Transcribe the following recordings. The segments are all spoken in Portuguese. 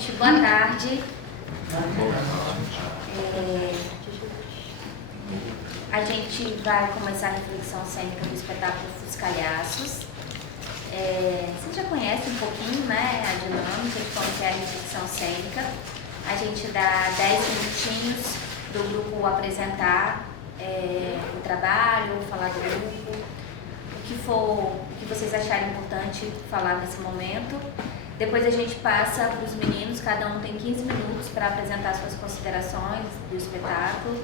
gente, boa tarde. A gente vai começar a reflexão cênica do espetáculo Fuscalhaços. Vocês já conhecem um pouquinho, né, a dinâmica de como é a reflexão cênica. A gente dá 10 minutinhos do grupo apresentar o trabalho, falar do grupo, o que vocês acharem importante falar nesse momento. Depois a gente passa para os meninos, cada um tem 15 minutos para apresentar suas considerações do espetáculo.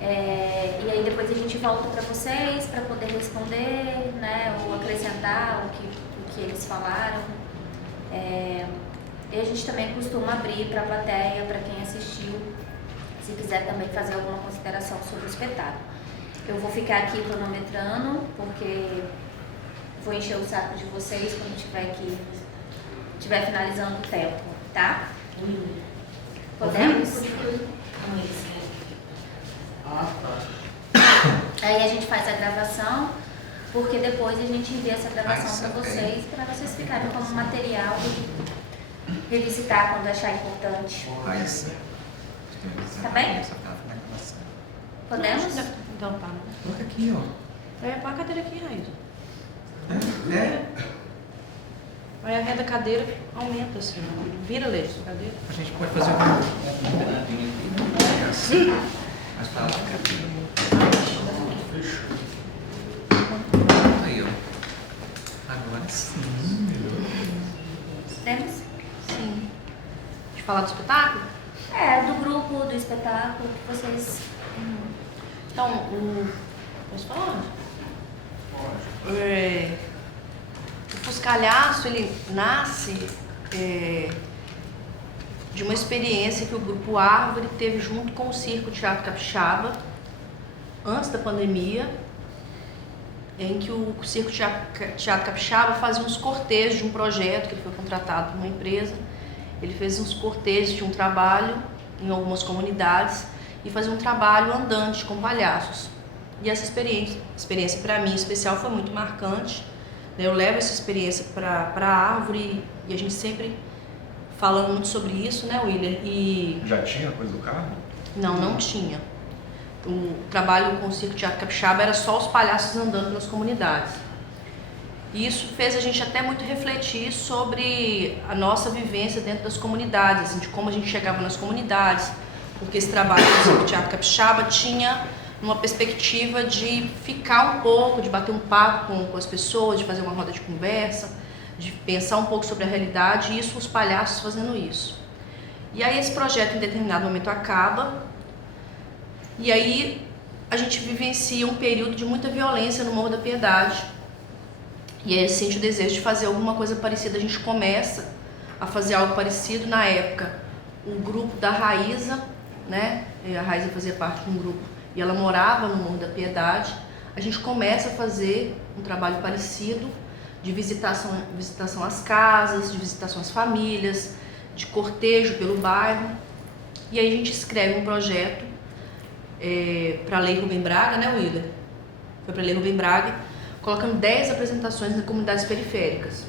E aí depois a gente volta para vocês para poder responder, né, ou acrescentar o que eles falaram. E a gente também costuma abrir para a plateia, para quem assistiu, se quiser também fazer alguma consideração sobre o espetáculo. Eu vou ficar aqui cronometrando, porque vou encher o saco de vocês quando estiver finalizando o tempo, tá? Podemos? Aí a gente faz a gravação, porque depois a gente envia essa gravação para vocês ficarem como material e revisitar quando achar importante. Tá bem? Podemos? Então tá. Coloca aqui, ó. Põe a cadeira aqui, Raíssa. Aí a ré da cadeira aumenta assim, vira leite da cadeira. A gente pode fazer um pedadinho aqui. Assim. Mas pra lá, cadeira. Aí, ó. Agora sim. Temos? Sim. De falar do espetáculo? Do grupo, do espetáculo, que vocês... Então, posso falar? Pode. O Fuscalhaço, ele nasce de uma experiência que o Grupo Árvore teve junto com o Circo Teatro Capixaba, antes da pandemia, em que o Circo Teatro Capixaba fazia uns cortejos de um projeto, que ele foi contratado por uma empresa. Ele fez uns cortejos de um trabalho em algumas comunidades e fazia um trabalho andante com palhaços. E essa experiência para mim, em especial, foi muito marcante. Eu levo essa experiência para a Árvore e a gente sempre falando muito sobre isso, né, William? E... Já tinha coisa do carro? Não tinha. O trabalho com o Circo Teatro Capixaba era só os palhaços andando pelas comunidades. E isso fez a gente até muito refletir sobre a nossa vivência dentro das comunidades, assim, de como a gente chegava nas comunidades, porque esse trabalho do Circo Teatro Capixaba tinha uma perspectiva de ficar um pouco, de bater um papo com as pessoas, de fazer uma roda de conversa, de pensar um pouco sobre a realidade, e isso os palhaços fazendo isso. E aí esse projeto em determinado momento acaba, e aí a gente vivencia um período de muita violência no Morro da Piedade, e aí sente o desejo de fazer alguma coisa parecida. A gente começa a fazer algo parecido. Na época, o grupo da Raíza, né? A Raíza fazia parte de um grupo e ela morava no Morro da Piedade. A gente começa a fazer um trabalho parecido de visitação às casas, de visitação às famílias, de cortejo pelo bairro. E aí a gente escreve um projeto para a Lei Rubem Braga, né, William? Foi para a Lei Rubem Braga, colocando 10 apresentações nas comunidades periféricas.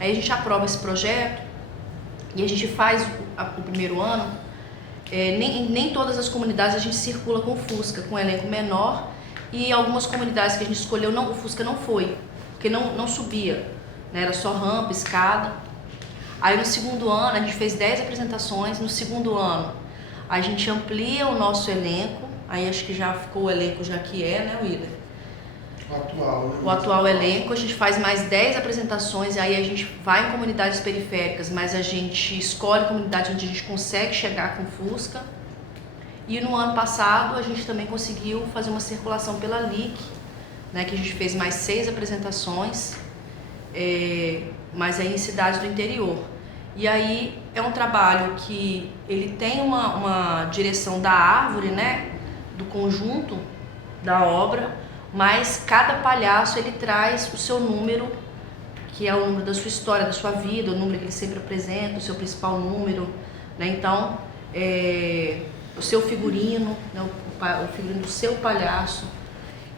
Aí a gente aprova esse projeto e a gente faz o primeiro ano. Nem todas as comunidades a gente circula com o Fusca, com um elenco menor, e algumas comunidades que a gente escolheu, o Fusca não foi, porque não subia, né? Era só rampa, escada. Aí no segundo ano a gente fez 10 apresentações, no segundo ano a gente amplia o nosso elenco, aí acho que já ficou o elenco já que né, William? O atual elenco, a gente faz mais 10 apresentações, e aí a gente vai em comunidades periféricas, mas a gente escolhe comunidade onde a gente consegue chegar com Fusca. E no ano passado a gente também conseguiu fazer uma circulação pela LIC, né, que a gente fez mais 6 apresentações, mas aí em cidades do interior. E aí é um trabalho que ele tem uma direção da Árvore, né, do conjunto da obra, mas cada palhaço ele traz o seu número, que é o número da sua história, da sua vida, o número que ele sempre apresenta, o seu principal número, né? Então, o seu figurino, né? O figurino do seu palhaço.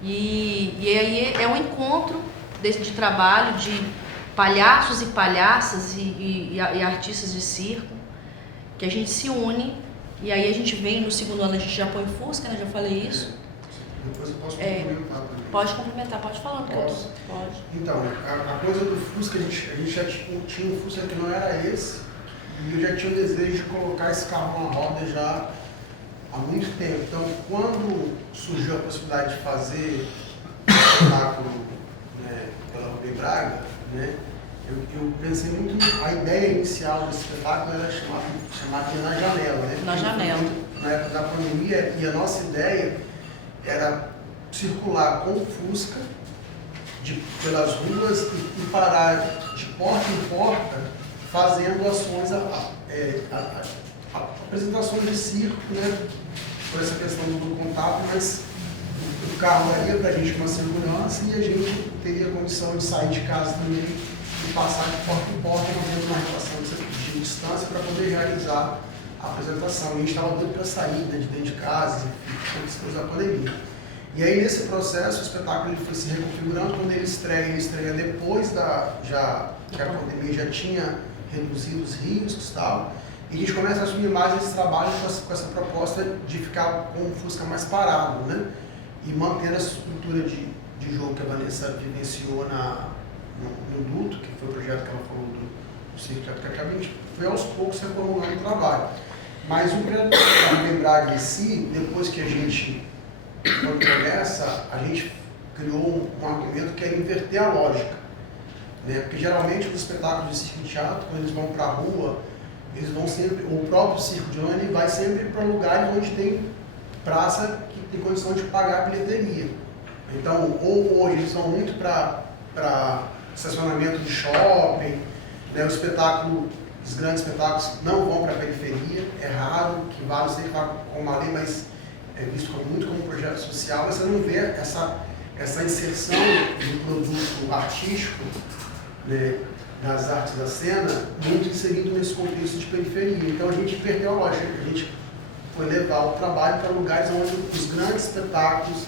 E aí é um encontro de trabalho de palhaços e palhaças e artistas de circo, que a gente se une e aí a gente vem no segundo ano, a gente já põe Fusca, né? Já falei isso. Depois eu posso complementar também. Pode complementar, pode falar. Posso? Pode. Então, a coisa do Fusca, a gente já tinha um Fusca que não era esse, e eu já tinha o desejo de colocar esse carro na roda já há muito tempo. Então, quando surgiu a possibilidade de fazer um espetáculo, né, pela Rubem Braga, né, eu pensei muito, a ideia inicial desse espetáculo era chamar Na Janela. Né? Na Janela. Na época da pandemia, e a nossa ideia era circular com o Fusca pelas ruas e parar de porta em porta fazendo ações, apresentações de circo, né? Por essa questão do contato, mas o carro daria para a gente uma segurança e a gente teria condição de sair de casa também e passar de porta em porta, mantendo uma relação de distância para poder realizar a apresentação. E a gente estava doido para sair, né, de dentro de casa, depois da pandemia. E aí, nesse processo, o espetáculo ele foi se reconfigurando. Quando ele estreia depois que a pandemia já tinha reduzido os riscos e tal. E a gente começa a assumir mais esse trabalho com essa proposta de ficar com o Fusca mais parado, né? E manter essa estrutura de jogo que a Vanessa vivenciou no Duto, que foi o projeto que ela falou do Circo Teatro Capixaba. A gente foi aos poucos reformulando o trabalho. Mas o projeto da Rubem Braga em si, depois que a gente, quando começa, a gente criou um argumento que é inverter a lógica. Né? Porque geralmente os espetáculos de circo e teatro, quando eles vão para a rua, eles vão sempre, o próprio Circo de Oni vai sempre para lugares onde tem praça que tem condição de pagar a bilheteria. Então, ou hoje eles vão muito para estacionamento de shopping, né? Os grandes espetáculos não vão para a periferia, é raro que vá, não sei que vá com uma lei, mas é visto muito como um projeto social, mas você não vê essa inserção do produto artístico, né, das artes da cena, muito inserido nesse contexto de periferia. Então a gente perdeu a lógica, a gente foi levar o trabalho para lugares onde os grandes espetáculos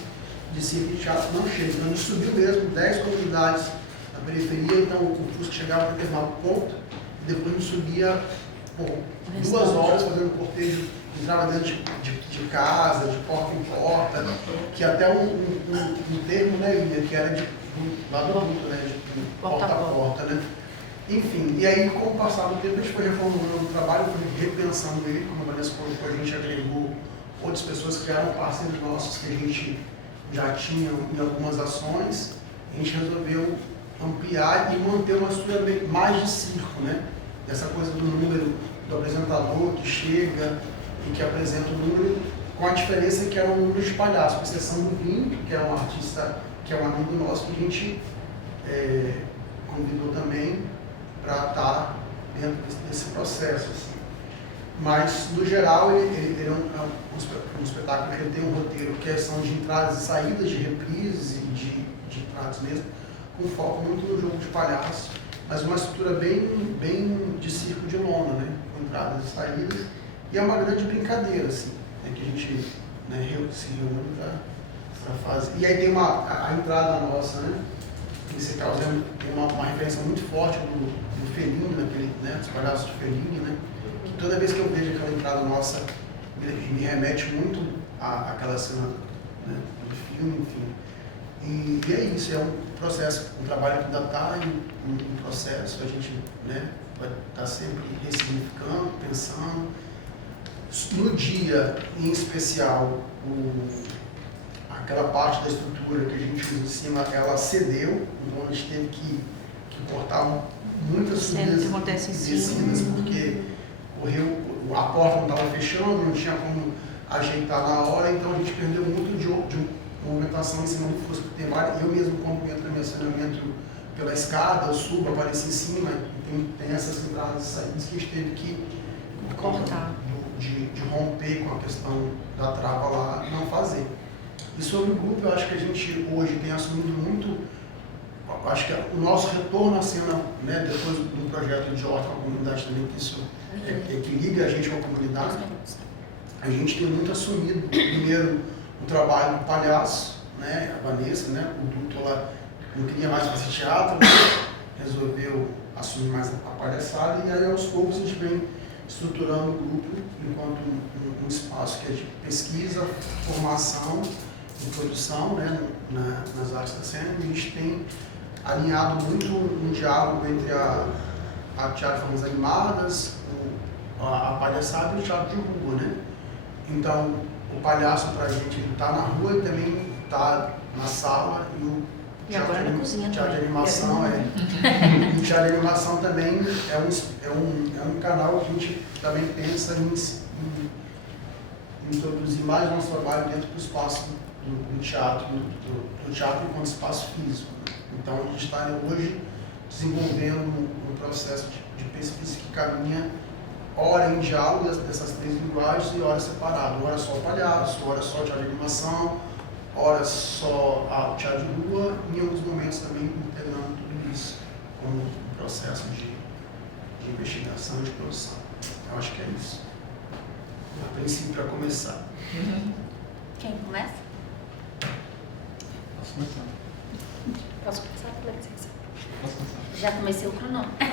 de circo e teatro não chegam. Então a gente subiu mesmo 10 comunidades na periferia, então o Fusca chegava para determinado ponto, e depois a gente subia 2 horas fazendo cortejo, entrava dentro de casa, de porta em porta, que até um termo, né, que era de lado adulto, né, de porta a porta, né? Enfim, e aí, com o passar do tempo, a gente foi reformulando o trabalho, foi repensando ele, como a Vanessa colocou, a gente agregou outras pessoas que eram parceiros nossos, que a gente já tinha em algumas ações, a gente resolveu ampliar e manter uma estrutura mais de circo, né? Essa coisa do número do apresentador que chega e que apresenta o número, com a diferença que era um número de palhaço, com exceção do Vim, que é um artista, que é um amigo nosso, que a gente convidou também para estar dentro desse processo. Assim. Mas, no geral, ele é um espetáculo que tem um roteiro que são de entradas e saídas, de reprises e de entradas mesmo, com foco muito no jogo de palhaço, mas uma estrutura bem de circo de lona, né? Com entradas e saídas. E é uma grande brincadeira, assim, né? Que a gente, né, se reúne para fazer. E aí tem a entrada nossa, né? Nesse caso tem uma referência muito forte do Fellini, né, dos palhaços de Fellini, né? Que toda vez que eu vejo aquela entrada nossa, me remete muito àquela cena, né, do filme, enfim. E é isso, é um processo, um trabalho que ainda está em processo, a gente, né, vai estar sempre ressignificando, pensando. No dia, em especial, aquela parte da estrutura que a gente usa em cima, ela cedeu, então a gente teve que cortar muitas subidas e descidas, porque a porta não estava fechando, não tinha como ajeitar na hora, então a gente perdeu muito de movimentação em cima do Fusca. Eu mesmo, quando entro no meu estacionamento pela escada, eu subo, apareço em cima, tem essas entradas e saídas que a gente teve que cortar. De romper com a questão da trava lá, não fazer. E sobre o grupo, eu acho que a gente hoje tem assumido muito, acho que o nosso retorno à cena, né, depois do projeto de horta com a comunidade também, que isso que liga a gente com a comunidade, a gente tem muito assumido, primeiro, o trabalho do palhaço, né, a Vanessa, né, o Duto, ela não queria mais fazer teatro, né, resolveu assumir mais a palhaçada, e aí aos poucos a gente vem estruturando o grupo enquanto um espaço que é de pesquisa, formação e produção, né, nas artes da cena. A gente tem alinhado muito um diálogo entre a teatro de formas animadas, a palhaçada e o teatro de rua, né? Então, o palhaço pra gente está na rua e também está na sala, e o agora na cozinha, teatro de animação o teatro de animação também é um canal que a gente também pensa em introduzir mais nosso trabalho dentro do espaço do teatro, do teatro enquanto espaço físico. Então, a gente está hoje desenvolvendo um processo de pesquisa que caminha hora em diálogo dessas três linguagens e hora separado. Hora só o palhaço, hora só o teatro de animação, hora só o teatro de rua, e em alguns momentos também integrando tudo isso como um processo de investigação e de produção. Eu acho que é isso. A princípio, para começar. Quem começa? Posso começar? Posso começar, com licença. Posso começar? Já comecei o cronômetro.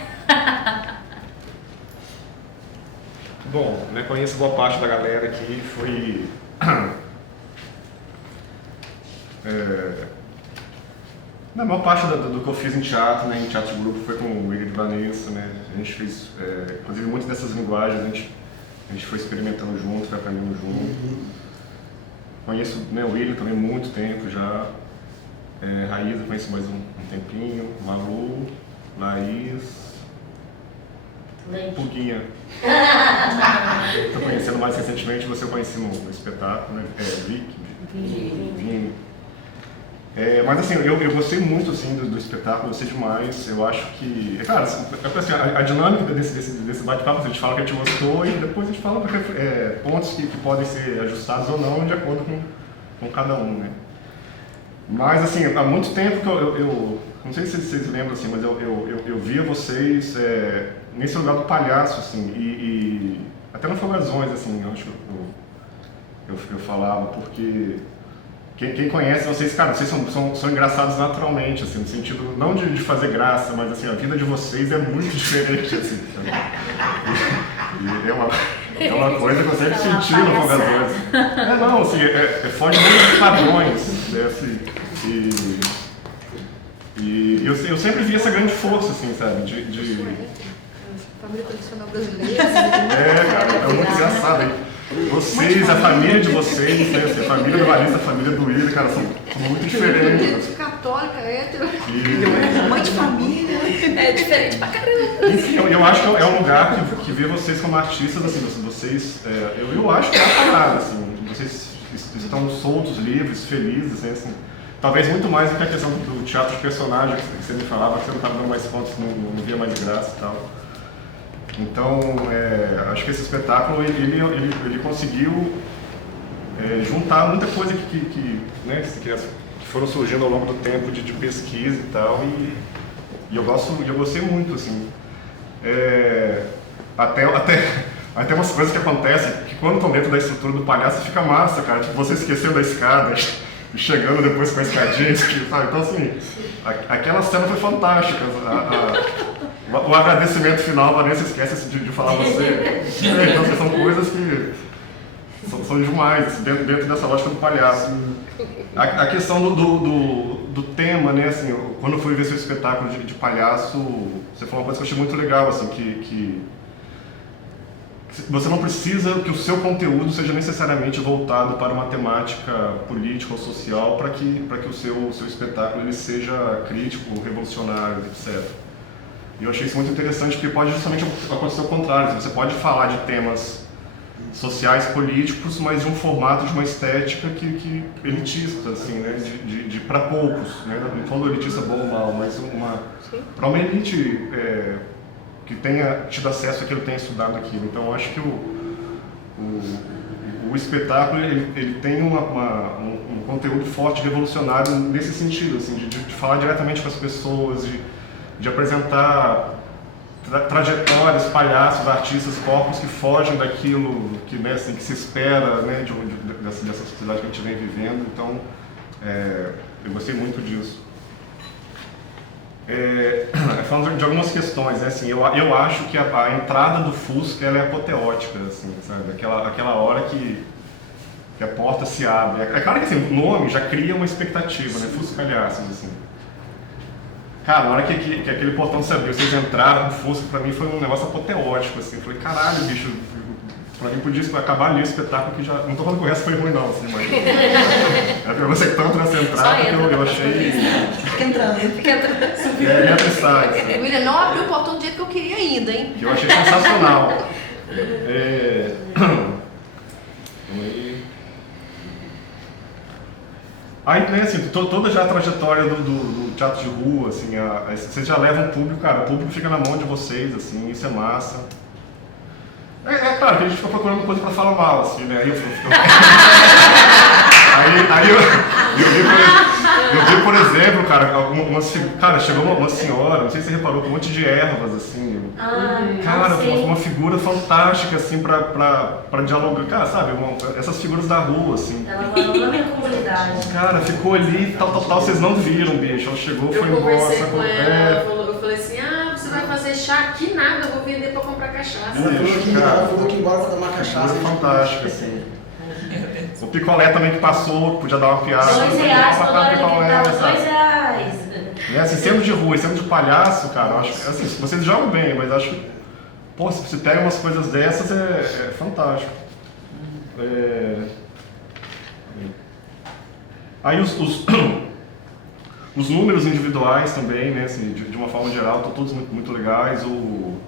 Bom, né, conheço boa parte da galera aqui, foi... Na maior parte do que eu fiz em teatro, né, em teatro de grupo, foi com o William e Vanessa, né, a gente fez, inclusive muitas dessas linguagens a gente foi experimentando junto, foi aprendendo junto. Conheço, né, o William também há muito tempo já, Raíza conheço mais um tempinho, Malu, Laís... Puguinha. Estou conhecendo mais recentemente, você eu conheci no espetáculo, né? Vini. Mas assim, eu gostei muito assim, do espetáculo, gostei demais. Eu acho que. Cara, assim, a dinâmica desse bate-papo, a gente fala que a gente gostou e depois a gente fala pontos que podem ser ajustados ou não de acordo com cada um, né? Mas assim, há muito tempo que eu não sei se vocês lembram assim, mas eu via vocês nesse lugar do palhaço, assim, e até no Folgazões, assim, eu acho que eu falava, porque quem conhece vocês, cara, vocês são engraçados naturalmente, assim, no sentido, não de fazer graça, mas assim, a vida de vocês é muito diferente, assim, sabe? E é uma coisa que eu sempre senti no Folgazões. Não, assim, foge muito dos padrões, né, assim, e eu sempre vi essa grande força, assim, sabe, Família tradicional brasileira. cara, é muito engraçado, hein? Vocês, a família de vocês, né? Assim, a família do Larissa, a família do William, cara, são muito diferentes. Católica, hétero. Mãe de família. É diferente pra caramba. Enfim, eu acho que é um lugar que vê vocês como artistas, assim, vocês, eu acho que é uma parada, assim, vocês estão soltos, livres, felizes, assim. Talvez muito mais do que a questão do teatro de personagem que você me falava, que você não estava dando mais pontos, não via mais graça e tal. Então, acho que esse espetáculo, ele conseguiu juntar muita coisa né, que foram surgindo ao longo do tempo de pesquisa e tal, e eu gostei muito, assim. Até umas coisas que acontecem, que quando estão dentro da estrutura do palhaço fica massa, cara, tipo, você esqueceu da escada, chegando depois com a escadinha, sabe? Então, assim, aquela cena foi fantástica. O agradecimento final, a Vanessa esquece de falar você. Então, são coisas que são demais, assim, dentro dessa lógica do palhaço. A questão do tema, né, assim, quando eu fui ver seu espetáculo de palhaço, você falou uma coisa que eu achei muito legal, assim, que você não precisa que o seu conteúdo seja necessariamente voltado para uma temática política ou social para que o seu espetáculo ele seja crítico, revolucionário, etc. E eu achei isso muito interessante porque pode justamente acontecer o contrário. Você pode falar de temas sociais, políticos, mas de um formato, de uma estética que elitista, assim, né? de para poucos, né? Não falando elitista bom ou mal, mas para uma elite que tenha tido acesso àquilo, tenha estudado aquilo. Então, eu acho que o espetáculo ele tem um conteúdo forte, revolucionário nesse sentido, assim, de falar diretamente com as pessoas, de apresentar trajetórias, palhaços, artistas, corpos que fogem daquilo que, né, assim, que se espera, né, dessa sociedade que a gente vem vivendo. Então, eu gostei muito disso. Falando de algumas questões, né, assim, eu acho que a entrada do Fusca ela é apoteótica, assim, sabe? Aquela hora que a porta se abre. É claro que assim, o nome já cria uma expectativa, né? Fuscalhaços, assim. Cara, na hora que aquele portão se abriu, vocês entraram no Fusca, pra mim foi um negócio apoteótico, assim. Eu falei, caralho, bicho, pra mim podia acabar ali o espetáculo que já... Não tô falando que o resto foi ruim não, assim, mas... É pra você que tanto nessa entrada que eu achei... Fica entrando. Entra e sai, assim. O William não abriu o portão do jeito que eu queria ainda, hein? Que eu achei sensacional. Aí, né, assim, toda já a trajetória do teatro de rua, assim, vocês já levam o público, cara, o público fica na mão de vocês, assim, isso é massa. É claro que a gente fica procurando coisa pra falar mal, assim, né, eu vi, por exemplo, cara, chegou uma senhora, não sei se você reparou, com um monte de ervas, assim. Cara, uma figura fantástica, assim, pra dialogar, cara, sabe, essas figuras da rua, assim. Ela morou na minha comunidade. Cara, ficou ali, tal, vocês não viram, bicho, ela chegou, foi Eu embora, conversei com ela, é. eu falei assim, você vai fazer chá aqui? Nada, eu vou vender pra comprar cachaça. Ela falou que embora pra tomar cachaça. Figura fantástica, assim. O picolé também que passou, podia dar uma piada. R$2, Pra toda hora que picolé, tava sabe? R$2. E assim, sendo de rua e sendo de palhaço, cara, eu acho que, assim, vocês jogam bem, mas acho que, pô, se pega umas coisas dessas é fantástico. Aí os números individuais também, né, assim, de uma forma geral, estão todos muito legais. O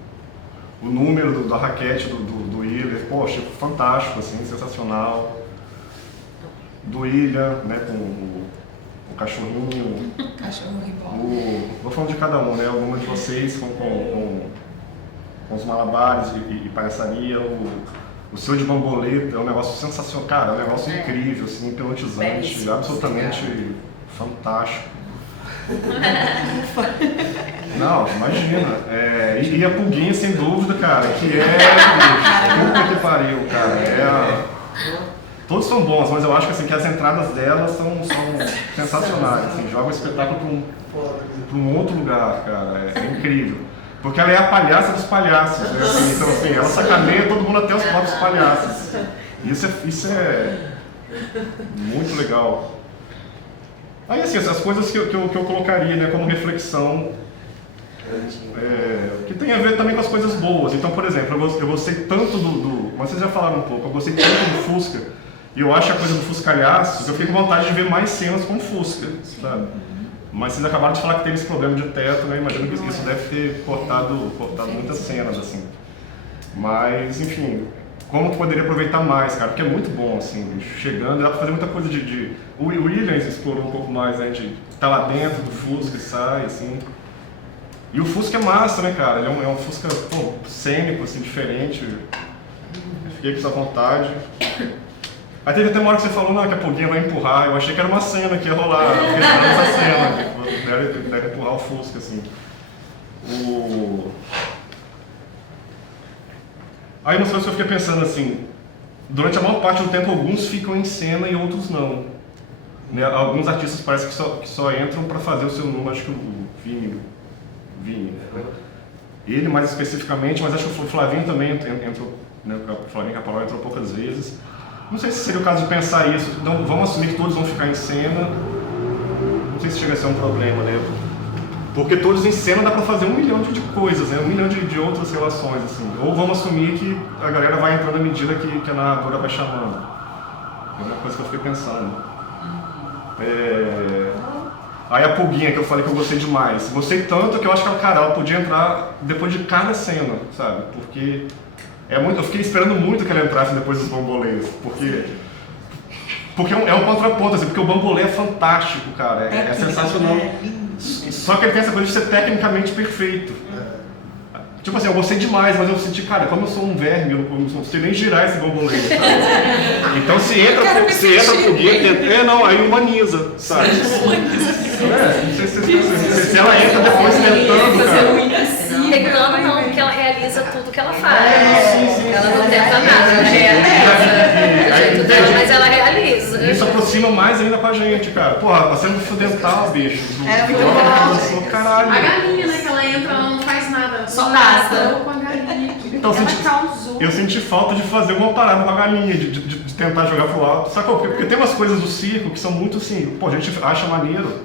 número da raquete do Willer, poxa, fantástico, assim, sensacional. Do William, né, com o cachorrinho. Cachorro rival. Vou falando de cada um, né, o número de vocês com os malabares e palhaçaria. O seu de bamboleta é um negócio sensacional, cara, é um negócio incrível, assim, hipnotizante, absolutamente fantástico. Não, imagina. E a pulguinha, sem dúvida, cara, que puta que pariu, cara. Todos são bons, mas eu acho que, assim, que as entradas delas são sensacionais, assim, joga o espetáculo para um outro lugar, cara, é incrível. Porque ela é a palhaça dos palhaços, né? Assim, então, assim, ela sacaneia todo mundo, até os próprios palhaços. Isso é muito legal. Aí, assim, essas coisas que eu colocaria, né, como reflexão, que tem a ver também com as coisas boas. Então, por exemplo, eu gostei tanto mas vocês já falaram um pouco, eu gostei tanto do Fusca, e eu acho a coisa do Fuscalhaço, que eu fiquei com vontade de ver mais cenas com Fusca, sabe? Mas vocês acabaram de falar que teve esse problema de teto, né? Imagino que isso deve ter cortado muitas cenas, assim. Mas, enfim, como tu poderia aproveitar mais, cara? Porque é muito bom, assim, chegando, dá pra fazer muita coisa O Williams explorou um pouco mais, né? De estar lá dentro do Fusca e sai, assim. E o Fusca é massa, né, cara? Ele é um Fusca, pô, cênico, assim, diferente. Fiquei com essa vontade. Aí teve até uma hora que você falou, não, que a Pulguinha vai empurrar. Eu achei que era uma cena que ia rolar. Eu fiquei esperando essa cena. Deve empurrar o Fusca, assim. Aí umas coisas que eu fiquei pensando, assim, durante a maior parte do tempo, alguns ficam em cena e outros não. Né? Alguns artistas parece que só entram para fazer o seu número. Acho que o Vini, ele mais especificamente, mas acho que o Flavinho também entrou, né? O Flavinho Capaló entrou poucas vezes. Não sei se seria o caso de pensar isso. Então, vamos assumir que todos vão ficar em cena. Não sei se chega a ser um problema, né? Porque todos em cena dá pra fazer 1 milhão de coisas, né? 1 milhão de outras relações, assim. Ou vamos assumir que a galera vai entrando à medida que a narradora vai chamando. É uma coisa que eu fiquei pensando. Aí a Pulguinha, que eu falei que eu gostei demais. Gostei tanto que eu acho que ela podia entrar depois de cada cena, sabe? Porque eu fiquei esperando muito que ela entrasse depois dos bambolês. Porque é um contraponto, assim, porque o bambolê é fantástico, cara. É sensacional. Só que ele tem essa coisa de ser tecnicamente perfeito. Tipo assim, eu gostei demais, mas eu senti, cara, como eu sou um verme, eu não sei nem girar esse bambolê, sabe? Então se entra por guia, aí humaniza, sabe? Não sei se ela entra depois tentando, cara. Tentando não, porque ela realiza tudo que ela faz. Ela não tenta nada, ela realiza. Do jeito dela, mas ela realiza. Isso aproxima mais ainda com a gente, cara. Porra, a cena do fio dental, bicho. Era muito bom. Caralho. A galinha, né? Que ela entra, ela não faz nada. Só passa. Eu com a galinha. Então, Ela senti- causou. Eu senti falta de fazer uma parada com a galinha, de tentar jogar pro alto. Sacou? Porque tem umas coisas do circo que são muito assim, pô, a gente acha maneiro,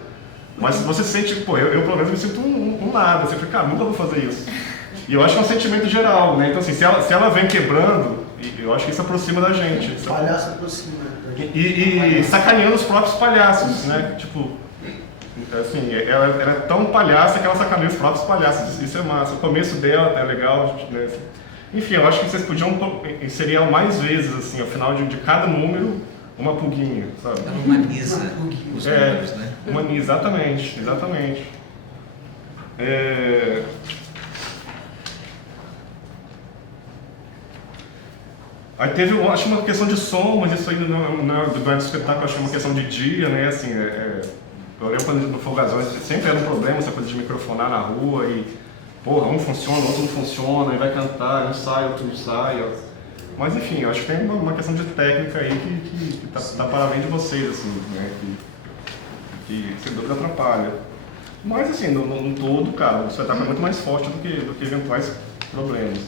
mas você sente, pô, eu pelo menos me sinto um nada. Você fica, cara, nunca vou fazer isso. E eu acho que é um sentimento geral, né? Então, assim, se ela vem quebrando, eu acho que isso aproxima da gente. O palhaço aproxima. E sacaneando os próprios palhaços, né? Tipo, assim, ela é tão palhaça que ela sacaneia os próprios palhaços. Isso é massa. O começo dela é legal, né? Enfim, eu acho que vocês podiam inserir ela mais vezes, assim, ao final de cada número, uma pulguinha, sabe? Ela humaniza os números, né? Humaniza, exatamente. Aí teve, acho uma questão de som, mas isso aí não é do espetáculo, acho que é uma questão de dia, né? Assim, eu lembro quando no Folgazões sempre era um problema essa coisa de microfonar na rua e, porra, um funciona, o outro não funciona, aí vai cantar, um sai, outro não sai. Ó. Mas enfim, eu acho que tem uma questão de técnica aí que tá para além de vocês, assim, né? Que sem dúvida atrapalha. Mas assim, no todo, cara, o espetáculo é muito mais forte do que eventuais problemas.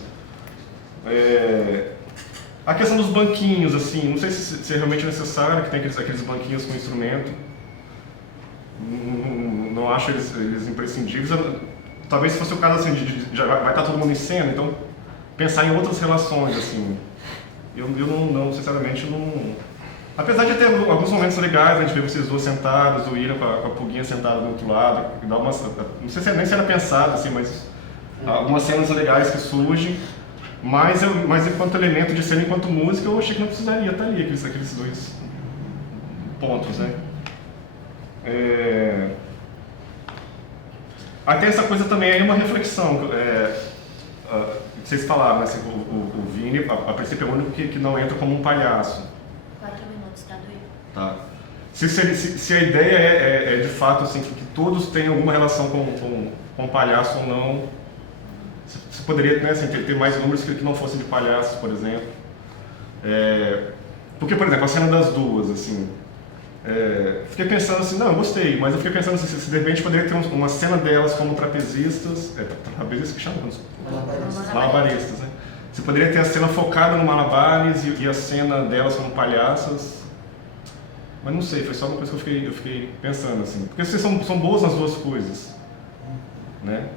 A questão dos banquinhos, assim, não sei se é realmente necessário que tem aqueles banquinhos com instrumento. Não acho eles imprescindíveis. Talvez se fosse o caso assim, já vai estar todo mundo em cena, então pensar em outras relações, assim. Eu não sinceramente, não... Apesar de ter alguns momentos legais, a gente vê vocês duas sentadas, o Ira com a pulguinha sentada do outro lado, que dá uma... Não sei se nem se era pensado, assim, mas algumas cenas legais que surgem. Mas enquanto elemento de cena, enquanto música, eu achei que não precisaria estar ali, aqueles dois pontos, né? Aí tem essa coisa também, aí uma reflexão. Vocês falaram, né, assim, o Vini, a princípio, é o único que não entra como um palhaço. 4 minutos, tá doido? Tá. Se a ideia é de fato assim, que todos tenham alguma relação com o palhaço ou não, você poderia, né, assim, ter mais números que não fossem de palhaços, por exemplo. Porque, por exemplo, a cena das duas, assim, fiquei pensando assim, não, eu gostei, mas eu fiquei pensando assim, se de repente poderia ter uma cena delas como trapezistas, trapezistas que chamam? Malabaristas, né? Você poderia ter a cena focada no malabares e a cena delas como palhaças. Mas não sei, foi só uma coisa que eu fiquei pensando, assim. Porque vocês são boas nas duas coisas, né?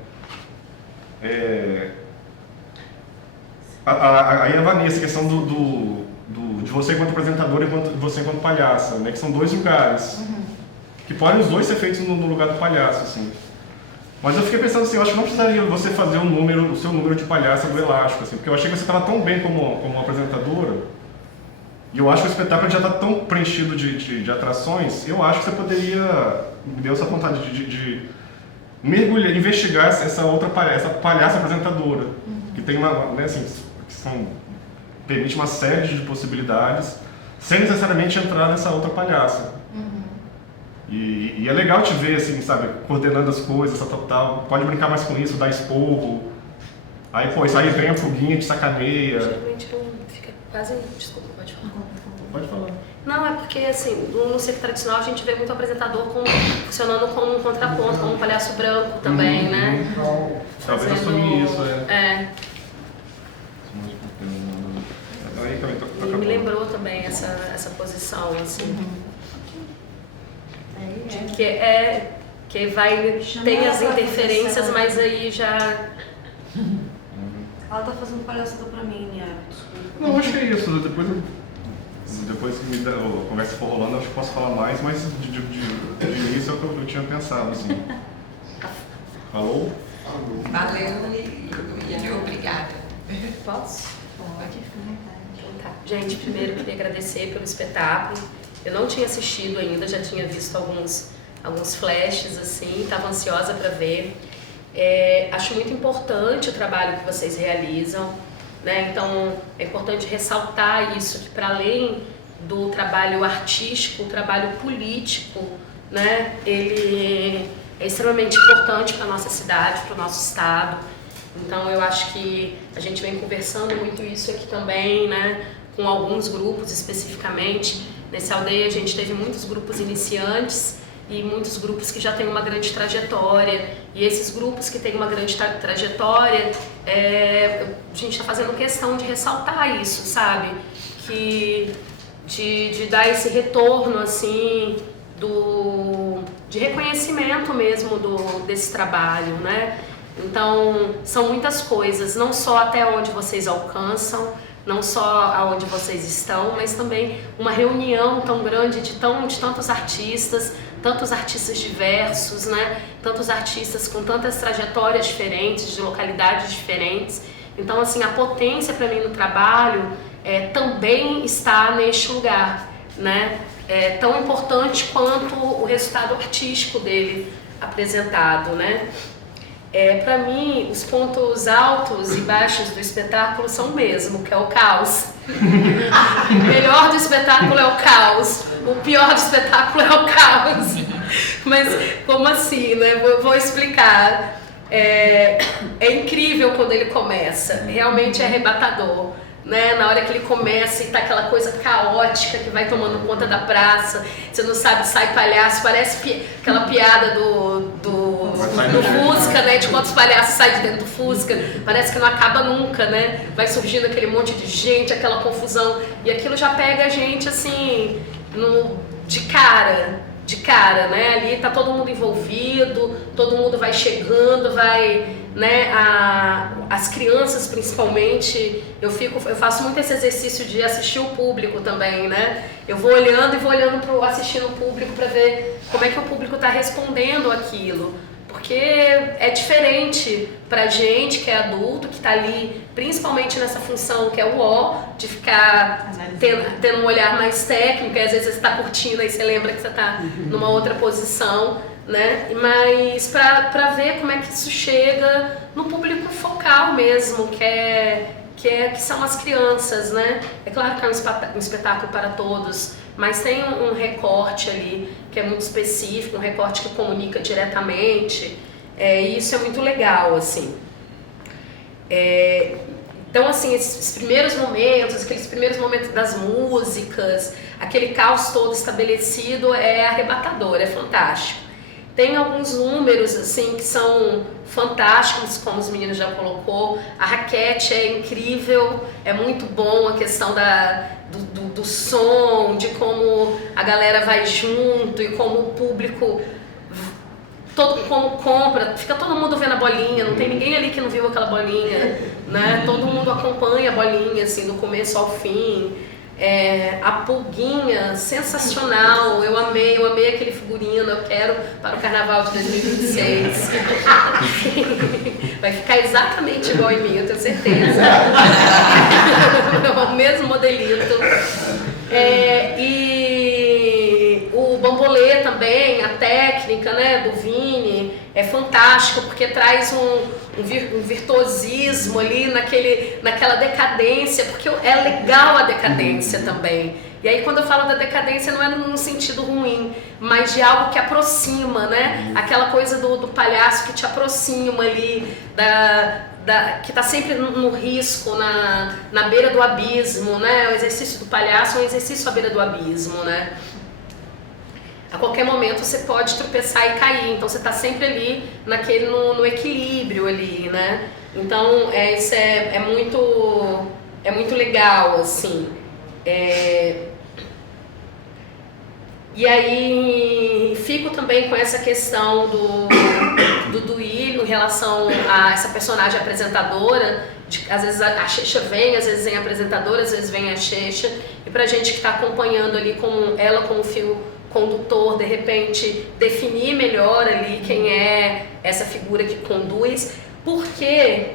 Aí a Vanessa, a questão de você enquanto apresentadora e de você enquanto palhaça, né? Que são dois lugares. Que podem os dois ser feitos no lugar do palhaço, assim. Mas eu fiquei pensando assim, eu acho que não precisaria você fazer o seu número de palhaça do elástico, assim. Porque eu achei que você estava tão bem como apresentadora. E eu acho que o espetáculo já está tão preenchido de atrações, eu acho que você poderia, me deu essa vontade de mergulhar, investigar essa palhaça apresentadora, que tem né, assim, permite uma série de possibilidades, sem necessariamente entrar nessa outra palhaça. E é legal te ver, assim, sabe, coordenando as coisas, tal, pode brincar mais com isso, dar esporro, aí, pô, isso aí vem a pulguinha, te sacaneia. Geralmente fica quase... Desculpa, pode falar. Pode falar. Não, é porque, assim, no circo tradicional a gente vê muito apresentador funcionando como um contraponto, como um palhaço branco também, né? Talvez Fazendo... assumir isso, Aí também E me lembrou também essa posição, assim. Que vai... Tem as interferências, mas aí já... Ela tá fazendo palhaçada pra mim, Niara. Não, acho que é isso. Depois que a conversa for rolando, acho que posso falar mais, mas de início é o que eu tinha pensado, assim. Falou? Valeu e obrigada. Posso? Pode. Tá. Gente, primeiro eu queria agradecer pelo espetáculo. Eu não tinha assistido ainda, já tinha visto alguns flashes, assim, estava ansiosa para ver. Acho muito importante o trabalho que vocês realizam, né? Então é importante ressaltar isso, que para além do trabalho artístico, o trabalho político, né? Ele é extremamente importante para a nossa cidade, para o nosso estado. Então eu acho que a gente vem conversando muito isso aqui também, né? Com alguns grupos especificamente, Nesse Aldeia a gente teve muitos grupos iniciantes e muitos grupos que já têm uma grande trajetória. E esses grupos que têm uma grande trajetória, a gente está fazendo questão de ressaltar isso, sabe? De dar esse retorno, assim, de reconhecimento mesmo desse trabalho, né? Então, são muitas coisas, não só até onde vocês alcançam, não só aonde vocês estão, mas também uma reunião tão grande de tantos artistas diversos, né? Tantos artistas com tantas trajetórias diferentes, de localidades diferentes. Então, assim, a potência para mim no trabalho também está neste lugar, né? É tão importante quanto o resultado artístico dele apresentado, né? Para mim, os pontos altos e baixos do espetáculo são o mesmo, que é o caos. O melhor do espetáculo é o caos, o pior do espetáculo é o caos. Mas como assim, né? Vou explicar. É incrível quando ele começa, realmente é arrebatador. Né? Na hora que ele começa e tá aquela coisa caótica que vai tomando conta da praça, você não sabe, sai palhaço, parece aquela piada do Fusca, né? De quantos palhaços saem de dentro do Fusca, parece que não acaba nunca, né? Vai surgindo aquele monte de gente, aquela confusão, e aquilo já pega a gente assim, de cara, né? Ali tá todo mundo envolvido, todo mundo vai chegando, né? As crianças principalmente, eu faço muito esse exercício de assistir o público também, né? Eu vou olhando assistindo o público para ver como é que o público está respondendo aquilo. Porque é diferente pra gente que é adulto, que tá ali, principalmente nessa função que é o O, de ficar tendo um olhar mais técnico, e às vezes você tá curtindo, aí você lembra que você tá numa outra posição, né? Mas pra ver como é que isso chega no público focal mesmo, que são as crianças, né? É claro que é um espetáculo para todos, mas tem um recorte ali que é muito específico, um recorte que comunica diretamente, e isso é muito legal, assim. Então, assim, esses primeiros momentos, aqueles primeiros momentos das músicas, aquele caos todo estabelecido é arrebatador, é fantástico. Tem alguns números, assim, que são fantásticos, como os meninos já colocou. A raquete é incrível, é muito bom a questão do som, de como a galera vai junto e como o público, como compra, fica todo mundo vendo a bolinha, não tem ninguém ali que não viu aquela bolinha, né? Todo mundo acompanha a bolinha, assim, do começo ao fim. A pulguinha, sensacional, eu amei aquele figurino, eu quero para o Carnaval de 2026. Vai ficar exatamente igual em mim, eu tenho certeza. O mesmo modelito. E o bambolê também, a técnica, né, do Vini, é fantástico, porque traz um virtuosismo ali naquela decadência, porque é legal a decadência também. E aí quando eu falo da decadência não é num sentido ruim, mas de algo que aproxima, né? Aquela coisa do palhaço que te aproxima ali, que está sempre no risco, na beira do abismo, né? O exercício do palhaço é um exercício à beira do abismo, né? A qualquer momento você pode tropeçar e cair, então você está sempre ali no equilíbrio ali, né? Então isso é muito legal, assim. E aí fico também com essa questão do Duílio em relação a essa personagem apresentadora. Às vezes a Checha vem, às vezes vem a apresentadora, às vezes vem a Checha. E pra gente que está acompanhando ali ela como fio condutor, de repente definir melhor ali quem é essa figura que conduz, porque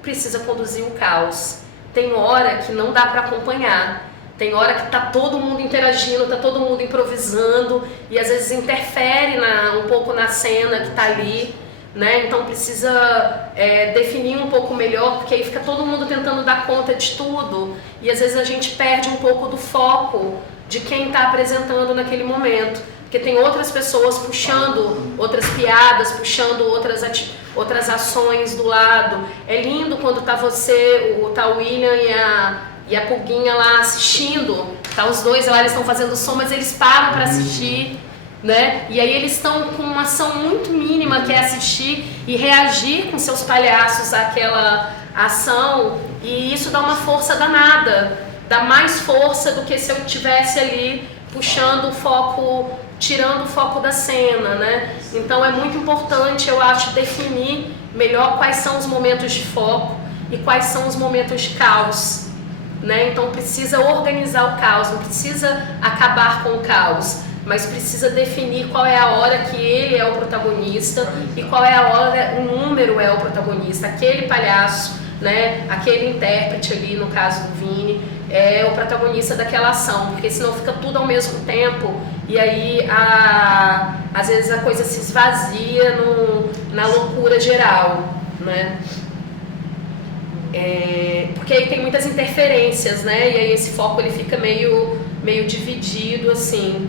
precisa conduzir o caos. Tem hora que não dá para acompanhar, tem hora que tá todo mundo interagindo, tá todo mundo improvisando e às vezes interfere um pouco na cena que tá ali, né? Então precisa definir um pouco melhor, porque aí fica todo mundo tentando dar conta de tudo e às vezes a gente perde um pouco do foco de quem está apresentando naquele momento, porque tem outras pessoas puxando outras piadas, puxando outras ações do lado. É lindo quando tá o William e a Pulguinha lá assistindo Tá os dois lá, eles estão fazendo som, mas eles param para assistir, né? E aí eles estão com uma ação muito mínima, que é assistir e reagir com seus palhaços àquela ação, e isso dá uma força danada, dá mais força do que se eu tivesse ali puxando o foco, tirando o foco da cena, né? Então é muito importante, eu acho, definir melhor quais são os momentos de foco e quais são os momentos de caos, né? Então precisa organizar o caos, não precisa acabar com o caos, mas precisa definir qual é a hora que ele é o protagonista e qual é a hora o número é o protagonista, aquele palhaço, né? Aquele intérprete ali, no caso do Vini, é o protagonista daquela ação, porque senão fica tudo ao mesmo tempo e aí às vezes a coisa se esvazia na loucura geral, né? Porque aí tem muitas interferências, né? E aí esse foco ele fica meio dividido assim.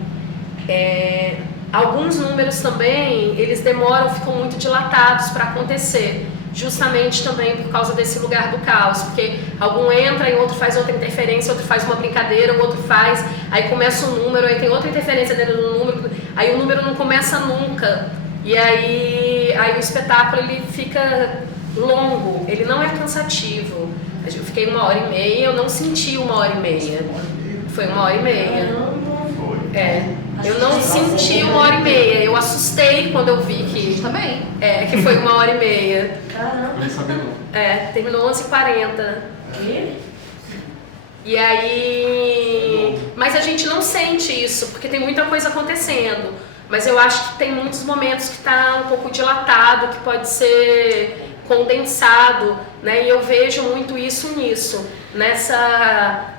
Alguns números também eles demoram, ficam muito dilatados para acontecer, justamente também por causa desse lugar do caos, porque algum entra e outro faz outra interferência, outro faz uma brincadeira, o outro faz, aí começa um número, aí tem outra interferência dentro do número, aí o número não começa nunca, e aí o espetáculo ele fica longo, ele não é cansativo. Eu fiquei 1h30, eu não senti 1h30, foi 1h30. Eu não senti 1h30, eu assustei quando eu vi que Também. que foi 1h30. Caramba. Terminou 11h40. E aí, mas a gente não sente isso, porque tem muita coisa acontecendo. Mas eu acho que tem muitos momentos que está um pouco dilatado, que pode ser condensado, né? E eu vejo muito isso nisso, nessa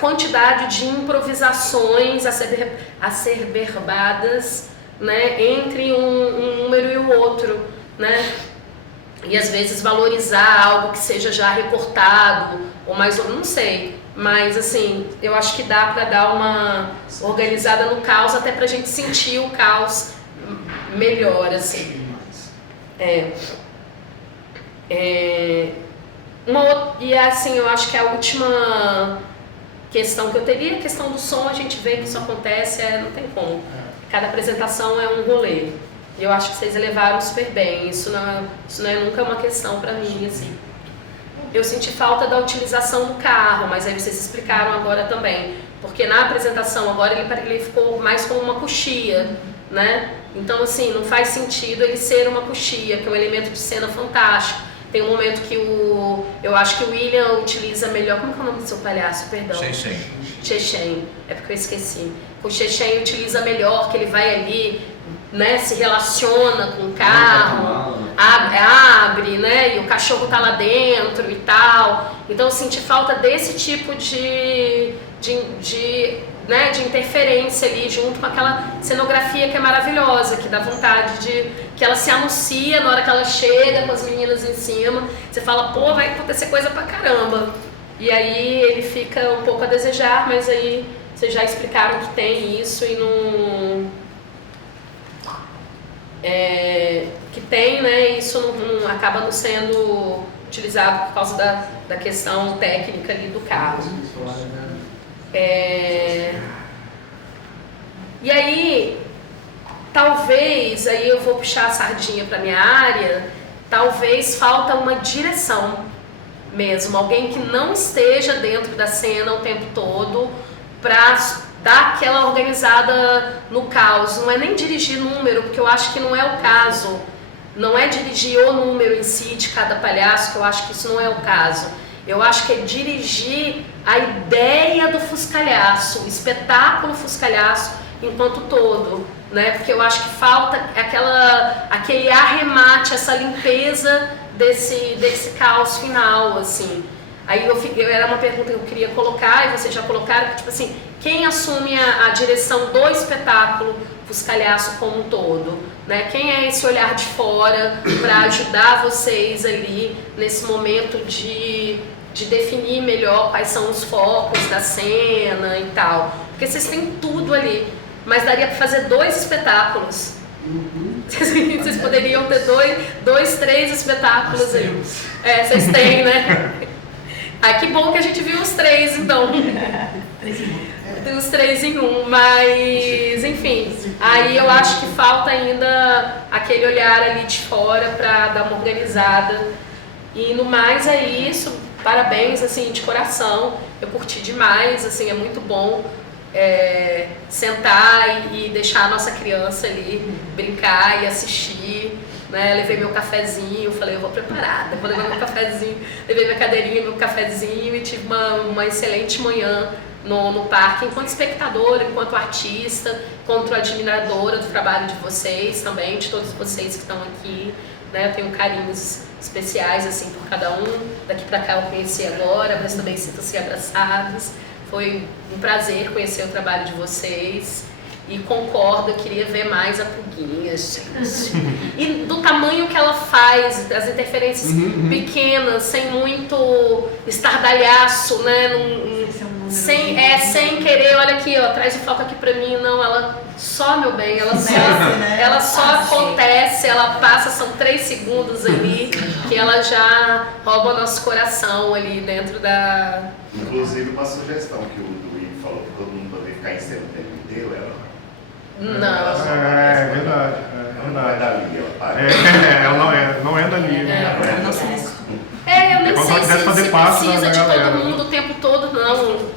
quantidade de improvisações acerberbadas, né, entre um número e o outro, né? E às vezes valorizar algo que seja já recortado, ou mais, não sei, mas assim, eu acho que dá para dar uma organizada no caos, até pra gente sentir o caos melhor, assim. E assim, eu acho que a última questão que eu teria, a questão do som, a gente vê que isso acontece, não tem como. Cada apresentação é um rolê. Eu acho que vocês levaram super bem, isso não é nunca uma questão pra mim, assim. Eu senti falta da utilização do carro, mas aí vocês explicaram agora também, porque na apresentação agora ele ficou mais como uma coxia, né? Então assim, não faz sentido ele ser uma coxia, que é um elemento de cena fantástico. Tem um momento que eu acho que o William utiliza melhor, como é o nome do seu palhaço, perdão? Chechen, é porque eu esqueci. O Chechen utiliza melhor, que ele vai ali, né, se relaciona com o carro, abre, né, e o cachorro tá lá dentro e tal. Então eu senti falta desse tipo de interferência ali, junto com aquela cenografia que é maravilhosa, que dá vontade que ela se anuncia na hora que ela chega com as meninas em cima, você fala, pô, vai acontecer coisa pra caramba. E aí ele fica um pouco a desejar, mas aí vocês já explicaram que tem isso e não... que tem, né, isso não acaba não sendo utilizado por causa da questão técnica ali do carro. E aí, talvez, aí eu vou puxar a sardinha para minha área, talvez falta uma direção mesmo, alguém que não esteja dentro da cena o tempo todo para dar aquela organizada no caos. Não é nem dirigir número, porque eu acho que não é o caso, não é dirigir o número em si de cada palhaço, que eu acho que isso não é o caso. Eu acho que é dirigir a ideia do Fuscalhaço, o espetáculo Fuscalhaço enquanto todo, né? Porque eu acho que falta aquele arremate, essa limpeza desse caos final, assim. Aí era uma pergunta que eu queria colocar, e vocês já colocaram, que tipo assim, quem assume a direção do espetáculo Fuscalhaço como um todo, né? Quem é esse olhar de fora para ajudar vocês ali nesse momento de definir melhor quais são os focos da cena e tal? Porque vocês têm tudo ali, mas daria para fazer 2 espetáculos. Vocês poderiam ter 3 espetáculos aí. Vocês têm, né? Ai, que bom que a gente viu os 3, então. dos 3 em 1, mas enfim, aí eu acho que falta ainda aquele olhar ali de fora para dar uma organizada. E no mais é isso, parabéns assim de coração, eu curti demais, assim, é muito bom sentar e deixar a nossa criança ali brincar e assistir. Né? Levei meu cafezinho, falei, eu vou preparada, vou levar meu cafezinho, levei minha cadeirinha, meu cafezinho e tive uma excelente manhã no parque, enquanto espectadora, enquanto artista, enquanto admiradora do trabalho de vocês também, de todos vocês que estão aqui. Né? Eu tenho carinhos especiais assim por cada um, daqui pra cá eu conheci agora, mas também sinto-se abraçados. Foi um prazer conhecer o trabalho de vocês. E concordo, eu queria ver mais a Puguinha, gente. E do tamanho que ela faz, as interferências pequenas, sem muito estardalhaço, né? Sem querer, olha aqui, ó, traz o foco aqui pra mim. Não, ela só, meu bem, ela só acontece, ela passa, são 3 segundos ali, que ela já rouba o nosso coração ali dentro da... Inclusive uma sugestão que o Duí falou que todo mundo poderia ficar em cena o tempo inteiro, ela... Não. É verdade. Ela não é dali, ela para. Ela não é dali. Eu nem Como se ela sei quisesse fazer se parte precisa da de galera. todo mundo o tempo todo, não.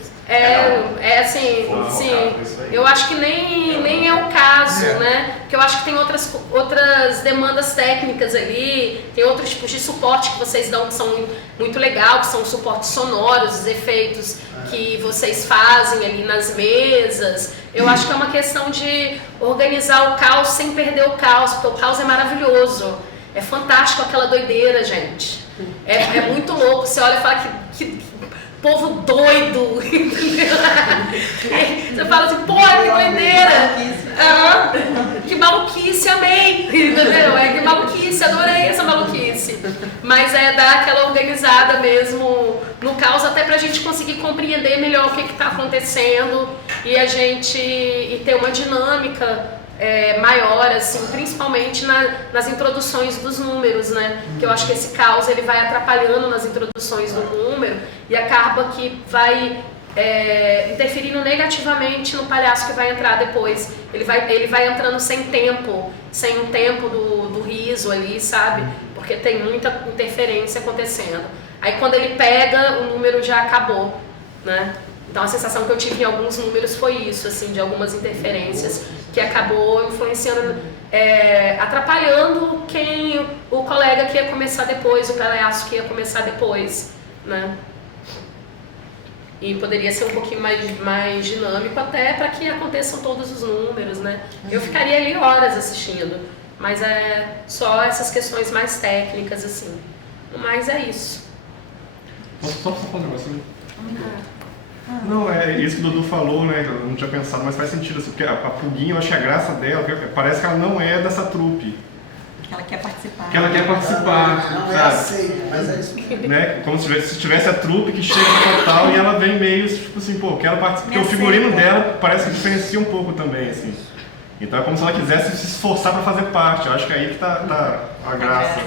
Assim, sim. Eu acho que nem é o caso, né? Porque eu acho que tem outras demandas técnicas ali, tem outros tipos de suporte que vocês dão que são muito legal, que são os suportes sonoros, os efeitos que vocês fazem ali nas mesas. Eu acho que é uma questão de organizar o caos sem perder o caos, porque o caos é maravilhoso. É fantástico aquela doideira, gente. É muito louco. Você olha e fala que povo doido. Você fala assim, pô, que doideira. Que maluquice, amei. Entendeu? Que maluquice, adorei essa maluquice. Mas dar aquela organizada mesmo no caos, até pra gente conseguir compreender melhor o que tá acontecendo e ter uma dinâmica maior, assim, principalmente nas introduções dos números, né? Que eu acho que esse caos ele vai atrapalhando nas introduções do número e acaba que vai interferindo negativamente no palhaço que vai entrar depois. Ele vai entrando sem um tempo do riso ali, sabe? Porque tem muita interferência acontecendo. Aí quando ele pega, o número já acabou, né? Então a sensação que eu tive em alguns números foi isso, assim, de algumas interferências que acabou influenciando, atrapalhando o colega que ia começar depois, o palhaço que ia começar depois, né? E poderia ser um pouquinho mais dinâmico até para que aconteçam todos os números, né? Eu ficaria ali horas assistindo, mas só essas questões mais técnicas, assim. Mas é isso. Posso só falar um negócio? Não, é isso que o Dudu falou, né? Eu não tinha pensado, mas faz sentido, assim, porque a Puguinha, eu acho que a graça dela, parece que ela não é dessa trupe. Que ela quer participar. Que ela quer participar, Não sabe? é aceita, mas é isso mesmo. Né? Como se tivesse a trupe que chega no total e ela vem meio, tipo assim, pô, quero participar. Porque o figurino dela parece que diferencia um pouco também, assim. Então é como se ela quisesse se esforçar para fazer parte. Eu acho que é aí que tá a graça.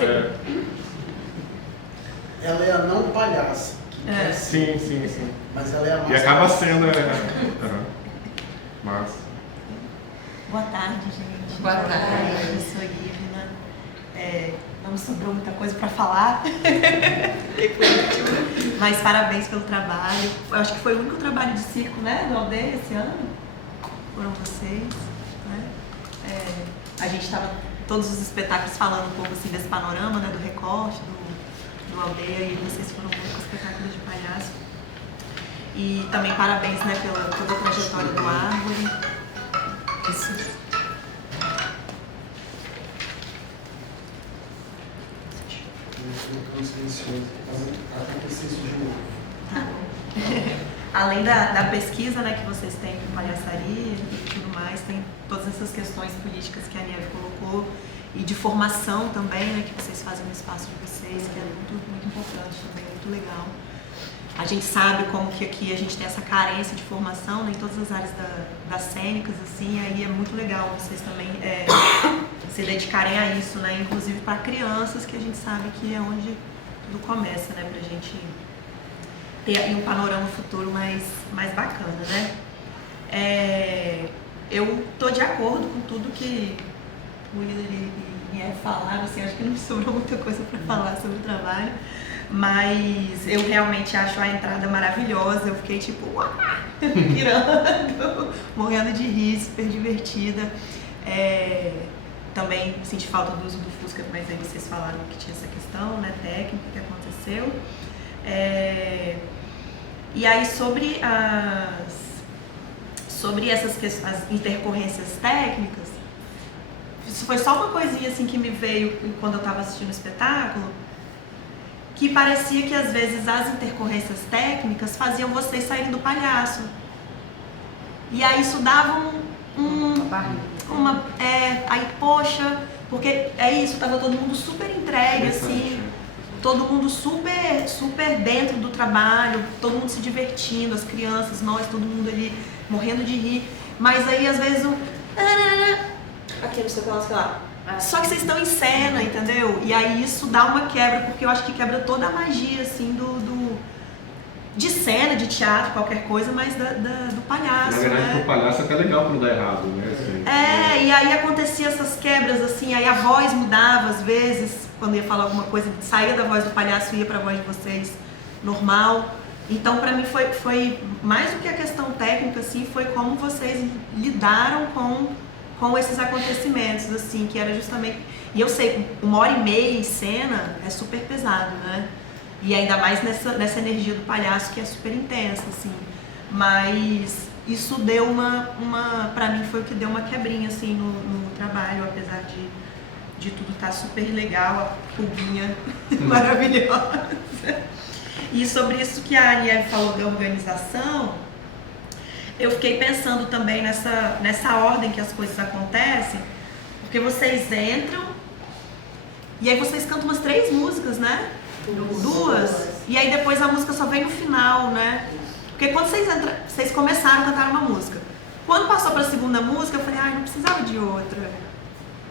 Ela é a não palhaça. Sim. Mas ela é a mais E acaba sendo. Mas. Boa tarde, gente. Boa tarde. Eu sou Ivna. Não me sobrou muita coisa para falar. Mas parabéns pelo trabalho. Eu acho que foi o único trabalho de circo, né, do Aldeia esse ano. Foram vocês. Né? A gente estava todos os espetáculos falando um pouco assim desse panorama, né, do recorte, do Aldeia, e vocês foram muito espetáculos de palhaço. E também parabéns, né, pela toda a trajetória do Árvore. Isso. Acontecer isso de novo. Tá bom. Além da pesquisa, né, que vocês têm com palhaçaria e tudo mais, tem todas essas questões políticas que a Nieve colocou e de formação também, né, que vocês fazem no espaço de vocês, que é muito importante também, muito legal. A gente sabe como que aqui a gente tem essa carência de formação, né, em todas as áreas das cênicas, assim, aí é muito legal vocês também se dedicarem a isso, né, inclusive para crianças, que a gente sabe que é onde tudo começa, né, pra gente ter aí um panorama futuro mais bacana, né. Eu tô de acordo com tudo que o líder e falaram, assim, acho que não me sobrou muita coisa para falar sobre o trabalho, mas eu realmente acho a entrada maravilhosa, eu fiquei tipo, uau, pirando, morrendo de rir, super divertida. Também senti falta do uso do Fusca, mas aí vocês falaram que tinha essa questão, né, técnica que aconteceu. E aí sobre as intercorrências técnicas, isso foi só uma coisinha assim que me veio quando eu estava assistindo o espetáculo, que parecia que às vezes as intercorrências técnicas faziam vocês saírem do palhaço. E aí isso dava aí, poxa, porque é isso, tava todo mundo super entregue, assim, todo mundo super, super dentro do trabalho, todo mundo se divertindo, as crianças, nós, todo mundo ali morrendo de rir, mas aí às vezes aqui não sei o que lá. Só que vocês estão em cena, entendeu? E aí isso dá uma quebra, porque eu acho que quebra toda a magia, assim, de cena, de teatro, qualquer coisa, mas do palhaço, Na verdade, né? pro palhaço é até legal pra não dar errado, né? Assim, E aí acontecia essas quebras, assim, aí a voz mudava às vezes, quando ia falar alguma coisa, saía da voz do palhaço e ia pra voz de vocês normal. Então, pra mim, foi mais do que a questão técnica, assim, foi como vocês lidaram com esses acontecimentos, assim, que era justamente... E eu sei, 1h30 em cena é super pesado, né? E ainda mais nessa energia do palhaço, que é super intensa, assim. Mas isso deu pra mim, foi o que deu uma quebrinha, assim, no trabalho, apesar de tudo estar super legal, a pulguinha maravilhosa. E sobre isso que a Aniele falou da organização, eu fiquei pensando também nessa ordem que as coisas acontecem, porque vocês entram e aí vocês cantam umas 3 músicas, né? Duas. E aí depois a música só vem no final, né? Porque quando vocês começaram a cantar uma música. Quando passou pra segunda música, eu falei, não precisava de outra.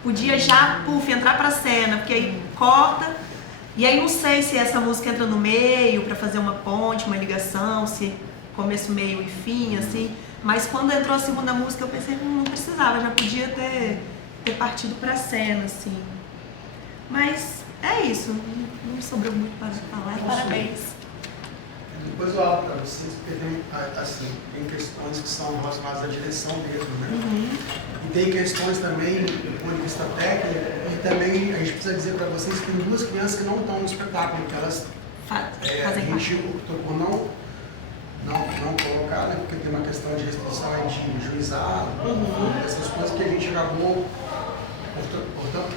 Podia já, entrar pra cena, porque aí corta. E aí não sei se essa música entra no meio pra fazer uma ponte, uma ligação, se começo, meio e fim, assim. Mas quando entrou a segunda música, eu pensei, não precisava, já podia ter partido pra cena, assim. Mas é isso, não me sobrou muito para falar, parabéns. Depois eu abro para vocês, porque tem questões que são relacionadas à direção mesmo, né? E tem questões também, do ponto de vista técnico, e também a gente precisa dizer para vocês que tem 2 crianças que não estão no espetáculo, que elas a gente optou por não colocar, né? Porque tem uma questão de restrição de juizado, essas coisas que a gente acabou, portanto,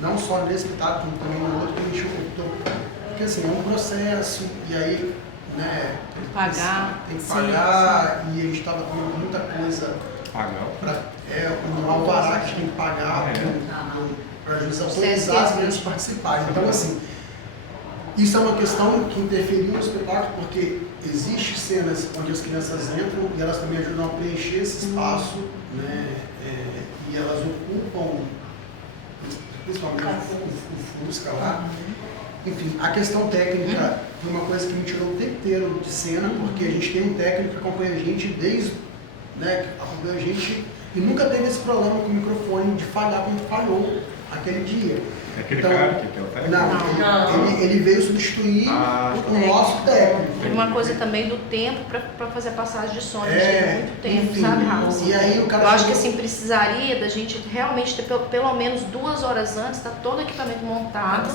não só nesse espetáculo, como também no outro, que a gente optou, porque assim, é um processo, e aí, né, tem que pagar, e a gente estava com muita coisa no alvará que a gente tem que pagar para a juiz autorizar as crianças participarem. Então, assim, isso é uma questão que interferiu no espetáculo, porque existem cenas onde as crianças entram e elas também ajudam a preencher esse espaço, né, e elas ocupam, principalmente o Fusca lá. Enfim, a questão técnica foi uma coisa que me tirou o tempo inteiro de cena, porque a gente tem um técnico que acompanha a gente desde, né, que acompanha a gente e nunca teve esse problema com o microfone de falhar como falhou aquele dia. Aquele então, cara que é o técnico? Ele veio substituir o nosso técnico. Tem uma coisa também do tempo para fazer a passagem de som, a gente tem muito tempo, enfim, sabe, Raul? E aí, eu acho que assim, precisaria da gente realmente ter pelo menos 2 horas antes, tá todo o equipamento montado,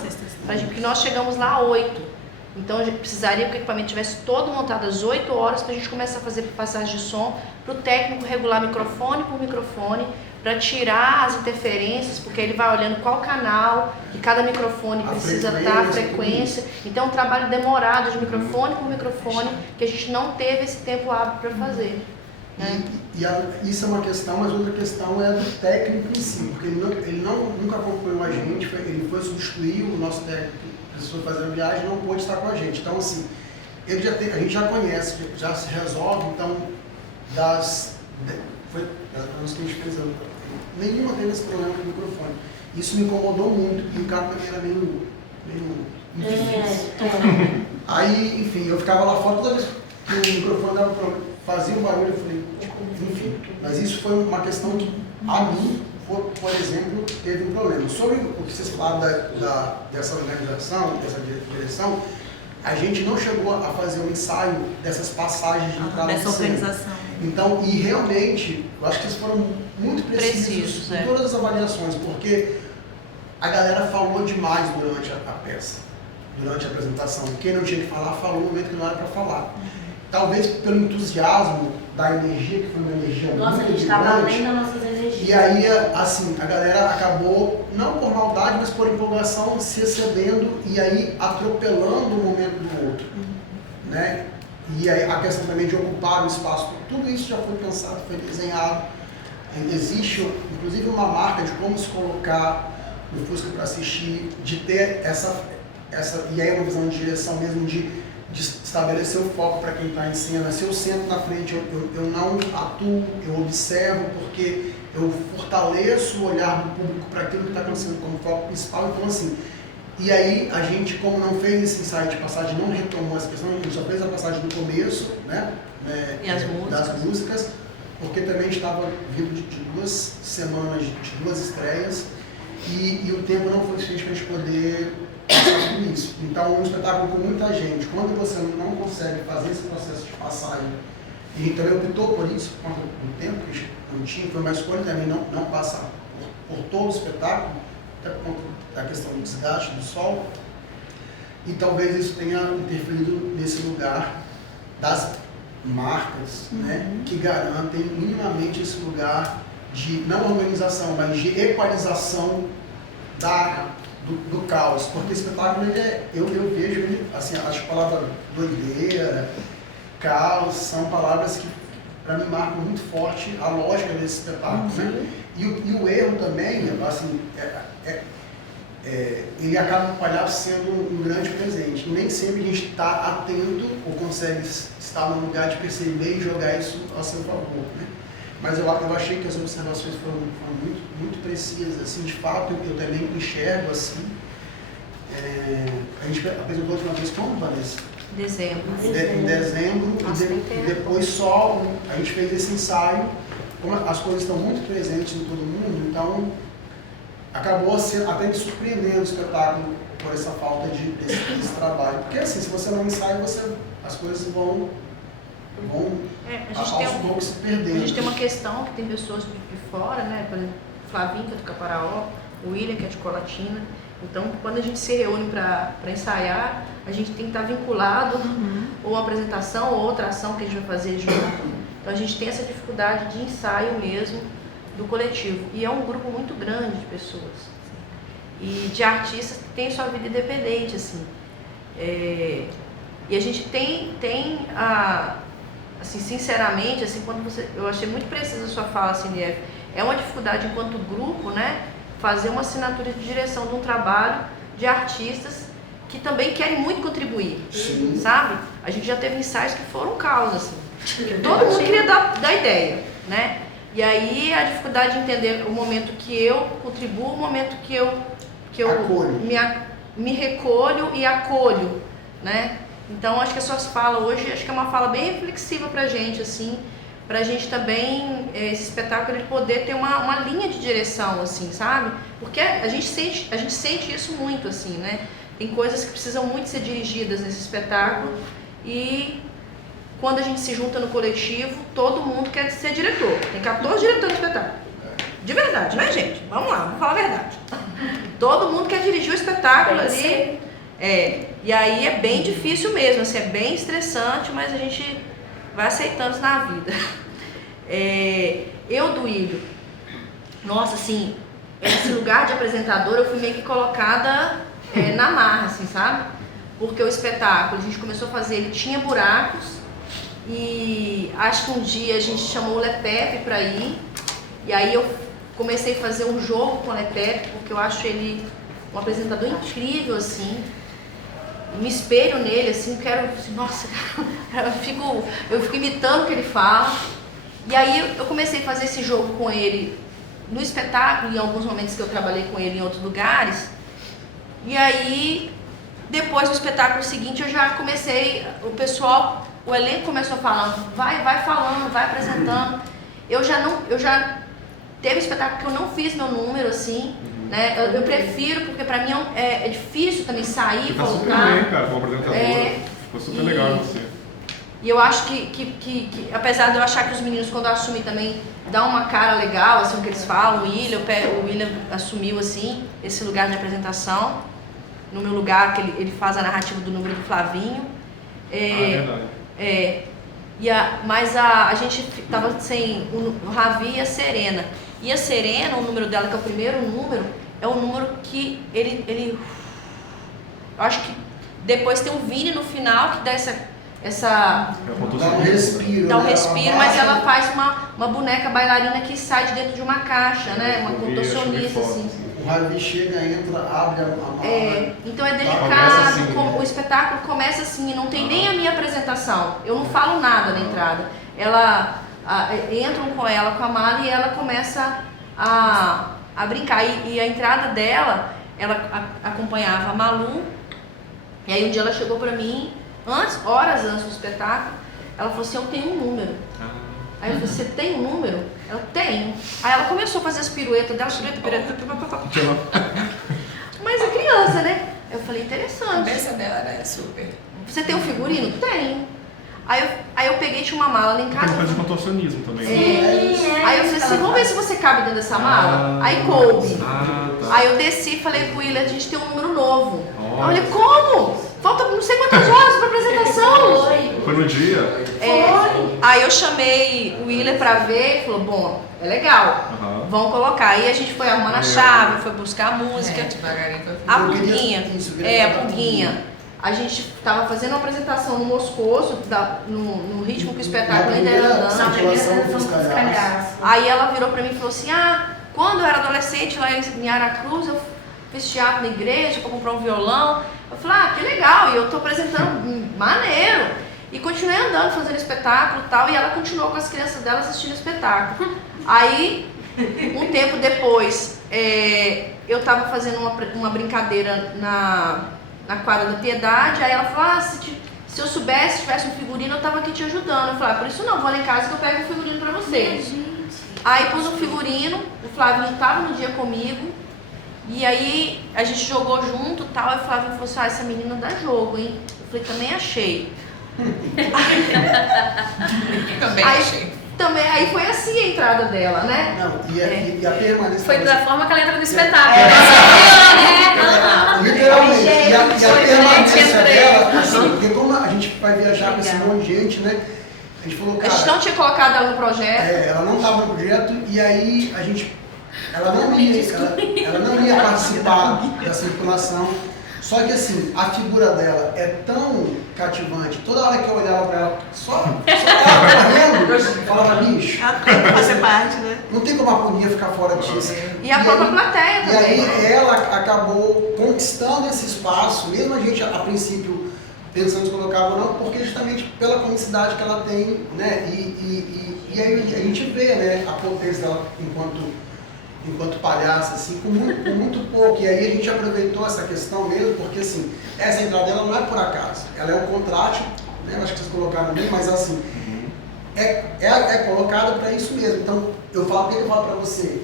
porque nós chegamos lá às 8. Então a gente precisaria que o equipamento estivesse todo montado às 8 horas para a gente começar a fazer passagem de som, para o técnico regular microfone por microfone, para tirar as interferências, porque ele vai olhando qual canal que cada microfone precisa estar, a frequência. Então é um trabalho demorado de microfone por microfone, que a gente não teve esse tempo hábil para fazer. Isso é uma questão, mas outra questão é do técnico em si, porque ele nunca acompanhou a gente, ele foi substituir o nosso técnico, precisou fazer a viagem e não pôde estar com a gente. Então, assim, a gente já conhece, já se resolve, então, foi das coisas que a gente fez, nenhuma teve esse problema com o microfone. Isso me incomodou muito, e o cara também era meio difícil. Aí, enfim, eu ficava lá fora, toda vez que o microfone dava problema, fazia um barulho, eu falei, enfim. Mas isso foi uma questão que, a mim, por exemplo, teve um problema. Sobre o que vocês falaram dessa organização, dessa direção, a gente não chegou a fazer um ensaio dessas passagens de entrada Dessa de cena. organização. Então, e realmente, eu acho que eles foram muito precisos em todas as avaliações, porque a galera falou demais durante a peça, durante a apresentação. Quem não tinha que falar, falou no momento que não era para falar. Talvez pelo entusiasmo da energia, que foi uma energia Nossa, a muito gente estava grande. além das nossas energias. E aí, assim, a galera acabou, não por maldade, mas por empolgação, se excedendo e aí atropelando um momento do outro, né? E aí a questão também de ocupar o espaço, tudo isso já foi pensado, foi desenhado. Existe, inclusive, uma marca de como se colocar no Fusca para assistir, de ter essa, e aí é uma visão de direção mesmo, de estabelecer o foco para quem está em cena. Se eu sento na frente, eu não atuo, eu observo, porque eu fortaleço o olhar do público para aquilo que está acontecendo como foco principal. Então, assim, e aí a gente, como não fez esse ensaio de passagem, não retomou essa questão, a gente só fez a passagem do começo, né? E as músicas. Das músicas, porque também estava vindo de 2 semanas, de 2 estreias, e o tempo não foi suficiente para a gente poder passar tudo isso. Então, um espetáculo com muita gente, quando você não consegue fazer esse processo de passagem, e a gente também optou por isso, por conta do tempo que a gente não tinha, foi uma escolha também não passar por todo o espetáculo, até por conta da questão do desgaste do sol, e talvez isso tenha interferido nesse lugar das marcas, né, que garantem minimamente esse lugar de, não organização, mas de equalização do caos, porque esse espetáculo, eu vejo ele, assim, acho que a palavra doideira, caos, são palavras que para mim marcam muito forte a lógica desse espetáculo, né? E o erro também, assim, ele acaba com o palhaço sendo um grande presente. Nem sempre a gente está atento ou consegue estar no lugar de perceber e jogar isso a seu favor, né? Mas eu achei que as observações foram muito, muito precisas, assim, de fato, eu também enxergo assim. A gente apresentou a última vez quando, Vanessa? Dezembro. Em dezembro, e depois só a gente fez esse ensaio, como as coisas estão muito presentes em todo mundo, então acabou até me surpreendendo o espetáculo por essa falta desse trabalho. Porque assim, se você não ensaia, as coisas vão aos poucos se perdendo. A gente tem uma questão que tem pessoas de fora, né? Por exemplo, Flavinho, que é do Caparaó, o William, que é de Colatina. Então, quando a gente se reúne para ensaiar, a gente tem que estar vinculado ou uma apresentação ou outra ação que a gente vai fazer junto. Então, a gente tem essa dificuldade de ensaio mesmo do coletivo. E é um grupo muito grande de pessoas. E de artistas que têm sua vida independente, assim. E a gente tem assim, sinceramente, assim, eu achei muito precisa a sua fala, assim, é uma dificuldade enquanto grupo, né? Fazer uma assinatura de direção de um trabalho de artistas que também querem muito contribuir, sabe? A gente já teve ensaios que foram caos, assim, que todo mundo queria dar ideia, né? E aí a dificuldade de entender o momento que eu contribuo, o momento que eu me recolho e acolho, né? Então acho que as suas falas hoje, acho que é uma fala bem reflexiva pra gente, assim, pra gente também, esse espetáculo, ele poder ter uma linha de direção, assim, sabe? Porque a gente sente isso muito, assim, né? Tem coisas que precisam muito ser dirigidas nesse espetáculo e quando a gente se junta no coletivo, todo mundo quer ser diretor. Tem 14 diretores do espetáculo. De verdade, né, gente? Vamos lá, vamos falar a verdade. Todo mundo quer dirigir o espetáculo ali. E aí é bem difícil mesmo, assim, é bem estressante, mas a gente vai aceitando isso na vida. Eu, Duílio, nossa, assim, esse lugar de apresentadora eu fui meio que colocada na marra, assim, sabe? Porque o espetáculo, a gente começou a fazer, ele tinha buracos, e acho que um dia a gente chamou o Lepepe pra ir, e aí eu comecei a fazer um jogo com o Lepepe, porque eu acho ele um apresentador incrível, assim, me espelho nele, assim, quero, assim, nossa, eu fico imitando o que ele fala. E aí eu comecei a fazer esse jogo com ele no espetáculo, em alguns momentos que eu trabalhei com ele em outros lugares. E aí, depois do espetáculo seguinte, eu já comecei, o pessoal o elenco começou falando, vai falando, vai apresentando. Eu já teve espetáculo que eu não fiz meu número, assim, né? Eu prefiro, porque pra mim é difícil também sair, Tá super colocar. bem, cara, como apresentador. Ficou super legal em você. E eu acho que, apesar de eu achar que os meninos, quando eu assumi também, dá uma cara legal, assim, o que eles falam, o William assumiu, assim, esse lugar de apresentação, no meu lugar, que ele faz a narrativa do número do Flavinho. Verdade. Mas a gente tava sem o Ravi e a Serena. E a Serena, o número dela, que é o primeiro número, é um número que ele eu acho que depois tem o Vini no final, que dá dá um respiro, dá um né? respiro, mas ela faz uma boneca bailarina que sai de dentro de uma caixa, né? Uma contorcionista, assim. O Ravi chega, entra, abre a mão. Então é Começa delicado, assim, o espetáculo começa assim, não tem nem a minha apresentação, eu não falo nada na entrada. Entram com ela, com a mala, e ela começa a brincar. E a entrada dela, ela acompanhava a Malu, e aí um dia ela chegou pra mim, horas antes do espetáculo, ela falou assim, eu tenho um número. Aí eu falei, você tem um número? Eu tenho. Aí ela começou a fazer as piruetas dela, mas é criança, né? Eu falei, interessante. A cabeça dela era super. Você tem um figurino? Tenho. Aí eu peguei, tinha uma mala lá em casa. Tem coisa de contorcionismo também. Aí eu falei assim, vamos ver se você cabe dentro dessa mala? Aí coube. Tá. Aí eu desci e falei com o William, a gente tem um número novo. Aí eu falei, como? Falta não sei quantas horas pra apresentação. Foi no dia? Aí eu chamei o William pra ver e falou, bom, é legal, vamos colocar. Aí a gente foi arrumando a chave, foi buscar a música. Devagarinho. A Pulguinha. A gente estava fazendo uma apresentação no Moscoso, no ritmo que o espetáculo ainda era andando. Aí ela virou pra mim e falou assim, quando eu era adolescente lá em Aracruz, eu fiz teatro na igreja para comprar um violão. Eu falei, que legal, e eu tô apresentando, maneiro. E continuei andando, fazendo espetáculo e tal, e ela continuou com as crianças dela assistindo o espetáculo. Aí, um tempo depois, eu tava fazendo uma brincadeira na quadra da Piedade, aí ela falou, se eu soubesse, tivesse um figurino, eu tava aqui te ajudando. Eu falei, por isso não, vou lá em casa que eu pego um figurino pra vocês. Aí pus um figurino, o Flavinho tava no dia comigo, e aí a gente jogou junto e tal, e o Flavinho falou assim, essa menina dá jogo, hein? Eu falei, também achei. Aí foi assim a entrada dela, né? Não, e a permanência... Foi da forma que ela entra no espetáculo. Literalmente. E a permanência dela, assim, porque como a gente vai viajar com esse monte de gente, né? A gente falou, cara... A gente não tinha colocado ela no projeto. Ela não estava no projeto, e aí ela não ia participar da circulação. Só que assim, a figura dela é tão cativante, toda hora que eu olhava pra ela, só ela correndo, eu falava, bicho, fazer parte, né? não tem como a Agonia ficar fora disso. E a própria plateia também. E aí ela acabou conquistando esse espaço, mesmo a gente a princípio pensando se colocava ou não, porque justamente pela comicidade que ela tem, né? E aí a gente vê, né, a potência dela enquanto palhaça, assim, com muito pouco. E aí a gente aproveitou essa questão mesmo, porque assim, essa entrada dela não é por acaso. Ela é um contrato, né? Acho que vocês colocaram bem, mas assim, é colocada para isso mesmo. Então, o que eu falo para você?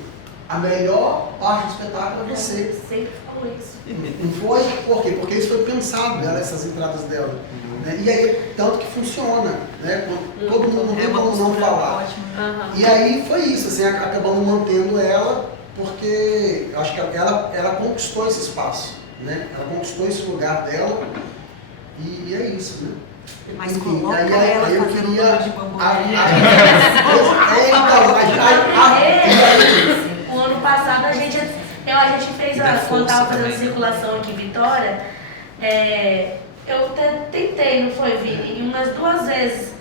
A melhor parte do espetáculo é você. Sempre falou isso. Não foi? Por quê? Porque isso foi pensado, essas entradas dela. Né? E aí, tanto que funciona, né? Todo mundo não tem como não falar. E aí foi isso, assim, acabamos mantendo ela, porque eu acho que ela conquistou esse espaço, né? Ela conquistou esse lugar dela, e é isso, né? Mas Enfim, coloca aí ela eu fazendo queria... um de bambu. O ano passado a gente fez, quando estava fazendo circulação aqui em Vitória, eu tentei, não foi, Vini? Umas 2 vezes.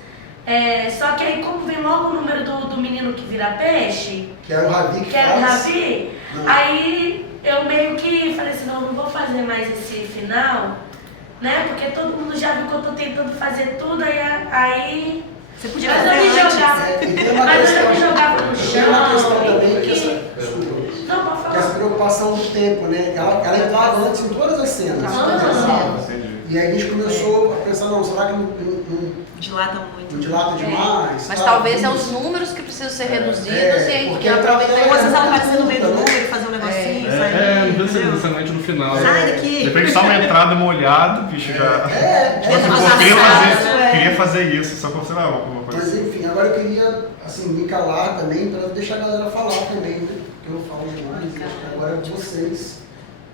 Só que aí, como vem logo o número do menino que vira peixe, Que era o Ravi que era o Ravi, aí eu meio que falei assim, não vou fazer mais esse final, né? Porque todo mundo já viu que eu tô tentando fazer tudo, aí Você podia mas fazer eu me antes. jogava, mas eu me jogava no chão. Tem uma questão também e que não, pode falar. essa preocupação do tempo, né? Ela entrava antes em todas as cenas. Todas as cenas. E E aí a gente começou a pensar, não, será que não Dilata muito. dilata demais? Mas sabe? talvez é os números que precisam ser reduzidos porque e aproveitar. Ou às vezes ela aparece no meio do né? número, fazer um negocinho, sair, Não precisa ser entendeu? necessariamente no final. Sai daqui! Depende só uma entrada molhada, bicho, já. Tipo assim, mas Eu queria fazer isso, só pra você dar uma coisa. Mas enfim, agora eu queria assim, me calar também para deixar a galera falar também, né? Porque eu falo demais, acho que agora é vocês,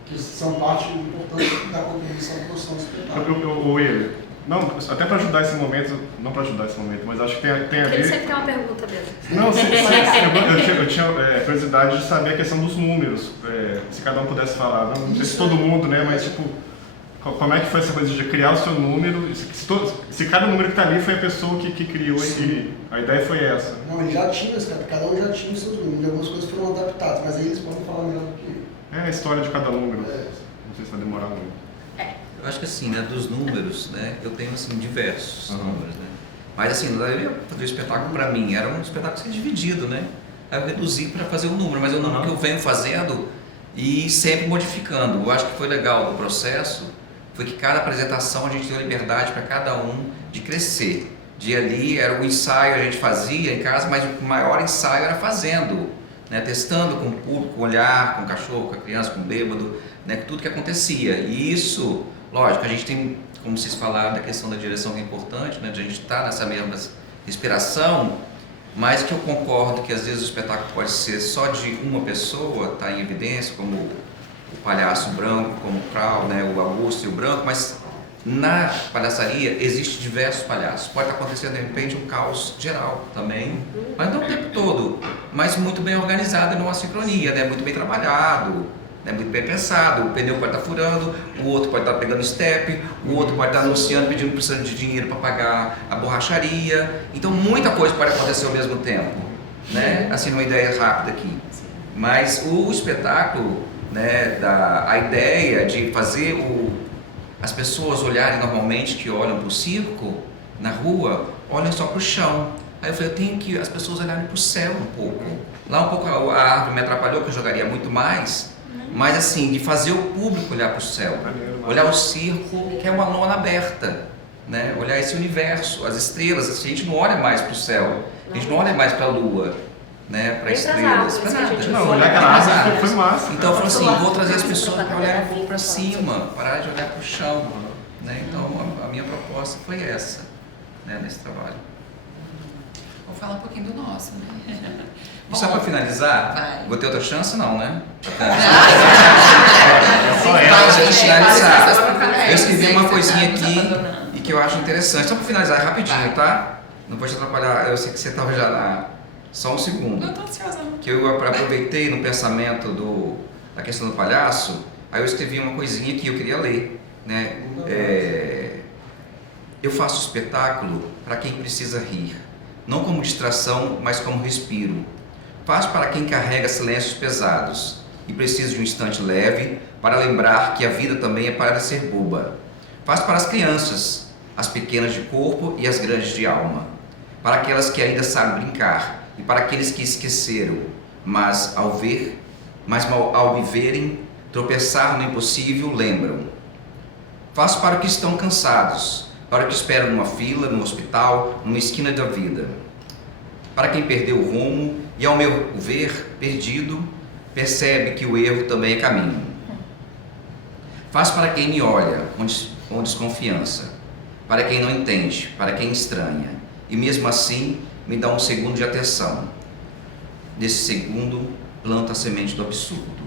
que são parte importante da contribuição para construção do espetáculo. Will, não, até para ajudar esse momento, não para ajudar esse momento, mas acho que tem a Porque ele ver. sempre tem uma pergunta mesmo. Não, sim, eu tinha curiosidade de saber a questão dos números, se cada um pudesse falar, não sei se todo mundo, né, mas tipo, como é que foi essa coisa de criar o seu número, se cada número que está ali foi a pessoa que criou e a ideia foi essa. Não, ele já tinha, cada um já tinha os seus números, algumas coisas foram adaptadas, mas aí eles podem falar melhor do que eu. É a história de cada número, não sei se vai demorar muito. Eu acho que assim, né, dos números, né, eu tenho assim diversos números, né. Mas assim, eu ia fazer o espetáculo para mim, era um espetáculo ser dividido, né. Aí eu reduzi para fazer um número, mas é um número que eu venho fazendo e sempre modificando. Eu acho que foi legal do processo, foi que cada apresentação a gente deu liberdade para cada um de crescer. De ali era o ensaio a gente fazia em casa, mas o maior ensaio era fazendo, né, testando com o público, com o olhar, com o cachorro, com a criança, com o bêbado, né, tudo que acontecia. E isso, lógico, a gente tem, como vocês falaram, da questão da direção que é importante, né, de a gente estar nessa mesma respiração, mas que eu concordo que às vezes o espetáculo pode ser só de uma pessoa, está em evidência, como o palhaço branco, como o Krau, né, o Augusto e o branco, mas na palhaçaria existe diversos palhaços. Pode estar acontecendo de repente um caos geral também, mas não o tempo todo, mas muito bem organizado e numa sincronia, né, muito bem trabalhado. É muito bem pensado, o pneu pode estar furando, o outro pode estar pegando step, o outro pode estar anunciando, pedindo, precisando de dinheiro para pagar a borracharia. Então muita coisa pode acontecer ao mesmo tempo, né? Assim, numa ideia rápida aqui. Mas o espetáculo, né, a ideia de fazer as pessoas olharem normalmente, que olham para o circo, na rua, olham só para o chão. Aí eu falei, eu tenho que as pessoas olharem para o céu um pouco. Lá um pouco a árvore me atrapalhou, que eu jogaria muito mais. Mas assim, de fazer o público olhar para o céu, olhar o circo, que é uma lona aberta, né? Olhar esse universo, as estrelas. A gente não olha mais para o céu, a gente não olha mais para a lua, né? Para estrelas, para nada. Não, olhar aquela árvore foi massa. Então eu falei assim, vou trazer as pessoas para olharem um pouco para cima, parar de olhar para o chão, né? Então a minha proposta foi essa, né? Nesse trabalho. Vou falar um pouquinho do nosso, né? E só para finalizar, vai. vou ter outra chance não, né? Só Para a gente finalizar, É, eu escrevi uma você coisinha tá nos aqui abandonando. e que eu acho interessante. Só para finalizar rapidinho, tá? Não vou te atrapalhar, eu sei que você estava já lá. Só um segundo. Não tô ansiosa, não. Que eu aproveitei no pensamento da questão do palhaço, aí eu escrevi uma coisinha que eu queria ler, né? Eu faço espetáculo para quem precisa rir, não como distração, mas como respiro. Faço para quem carrega silêncios pesados e precisa de um instante leve para lembrar que a vida também é para ser boba. Faço para as crianças, as pequenas de corpo e as grandes de alma. Para aquelas que ainda sabem brincar e para aqueles que esqueceram, mas ao me verem tropeçar no impossível, lembram. Faço para os que estão cansados, para os que esperam numa fila, no hospital, numa esquina da vida. Para quem perdeu o rumo e, ao meu ver, perdido, percebe que o erro também é caminho. Faço para quem me olha com desconfiança, para quem não entende, para quem estranha, e mesmo assim me dá um segundo de atenção. Nesse segundo, planto a semente do absurdo.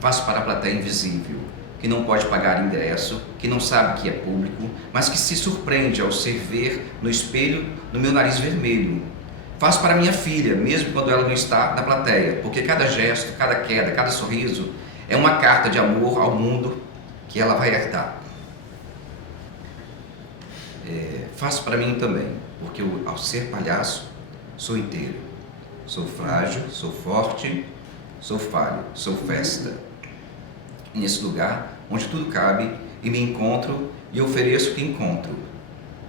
Faço para a plateia invisível, que não pode pagar ingresso, que não sabe que é público, mas que se surpreende ao se ver no espelho no meu nariz vermelho. Faço para minha filha, mesmo quando ela não está na plateia, porque cada gesto, cada queda, cada sorriso é uma carta de amor ao mundo que ela vai herdar. Faço para mim também, porque ao ser palhaço, sou inteiro. Sou frágil, sou forte, sou falho, sou festa. E nesse lugar onde tudo cabe, e me encontro e ofereço o que encontro.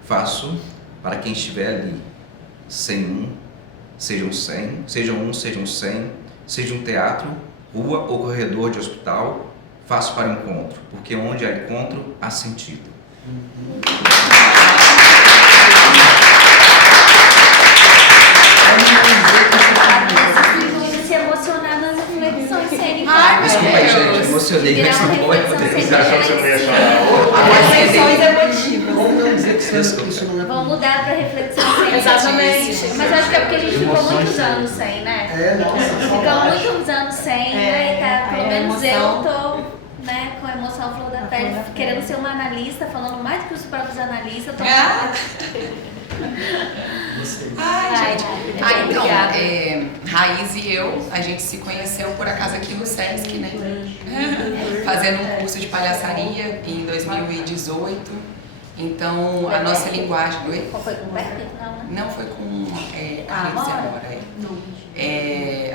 Faço para quem estiver ali. Sem um, sejam 100, sejam 100, seja um teatro, rua ou corredor de hospital, faço para o encontro, porque onde há encontro, há sentido. Se emocionar nas reflexões cênicas. Ai, Desculpa aí, gente, emocionei, Virar mas uma não pode reflexão poder. Você achou que você não ia chorar? Reflexões emotivas. Vamos não dizer que isso não é Vamos mudar para reflexão cênica. Exatamente. Mas eu acho que é porque a gente ficou muitos anos sem, né? Ficamos muitos anos sem, né? E tá, pelo menos eu tô, né, com a emoção à flor da pele, querendo ser uma analista, falando mais que os próprios analistas. Tô... Ai, gente. Então, obrigada. Raiz e eu, a gente se conheceu por acaso aqui no Sesc, né? Fazendo um curso de palhaçaria em 2018. Então, a nossa linguagem... Oi? Qual foi com o Becker? Não, né? Não, foi com Carlos e Amora.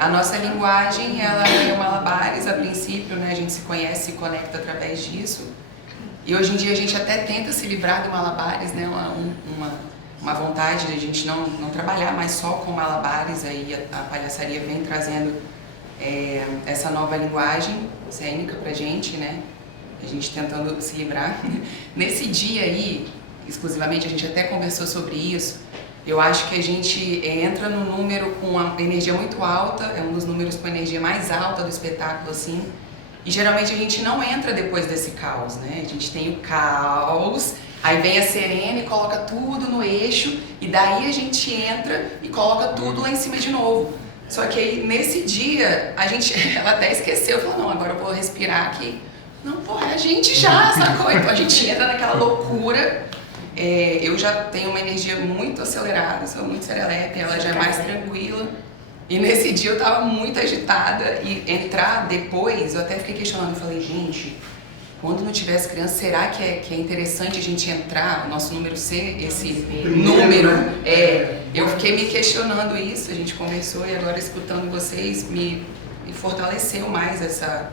A nossa linguagem, ela é o malabares a princípio, né? A gente se conhece e conecta através disso. E hoje em dia a gente até tenta se livrar do malabares, né? Uma vontade de a gente não trabalhar mais só com malabares, aí a palhaçaria vem trazendo essa nova linguagem cênica pra gente, né? A gente tentando se livrar. Nesse dia aí, exclusivamente, a gente até conversou sobre isso, eu acho que a gente entra no número com uma energia muito alta, é um dos números com a energia mais alta do espetáculo, assim, e geralmente a gente não entra depois desse caos, né? A gente tem o caos, aí vem a Serena e coloca tudo no eixo, e daí a gente entra e coloca tudo lá em cima de novo. Só que aí, nesse dia, ela até esqueceu, falou, não, agora eu vou respirar aqui. Não, porra, a gente já, sacou? Então a gente entra naquela loucura. Eu já tenho uma energia muito acelerada, sou muito serelepe, ela já é mais tranquila. E nesse dia eu tava muito agitada e entrar depois, eu até fiquei questionando, falei, gente, quando não tivesse criança, será que é interessante a gente entrar, o nosso número ser esse número? Eu fiquei me questionando isso, a gente conversou e agora escutando vocês me fortaleceu mais essa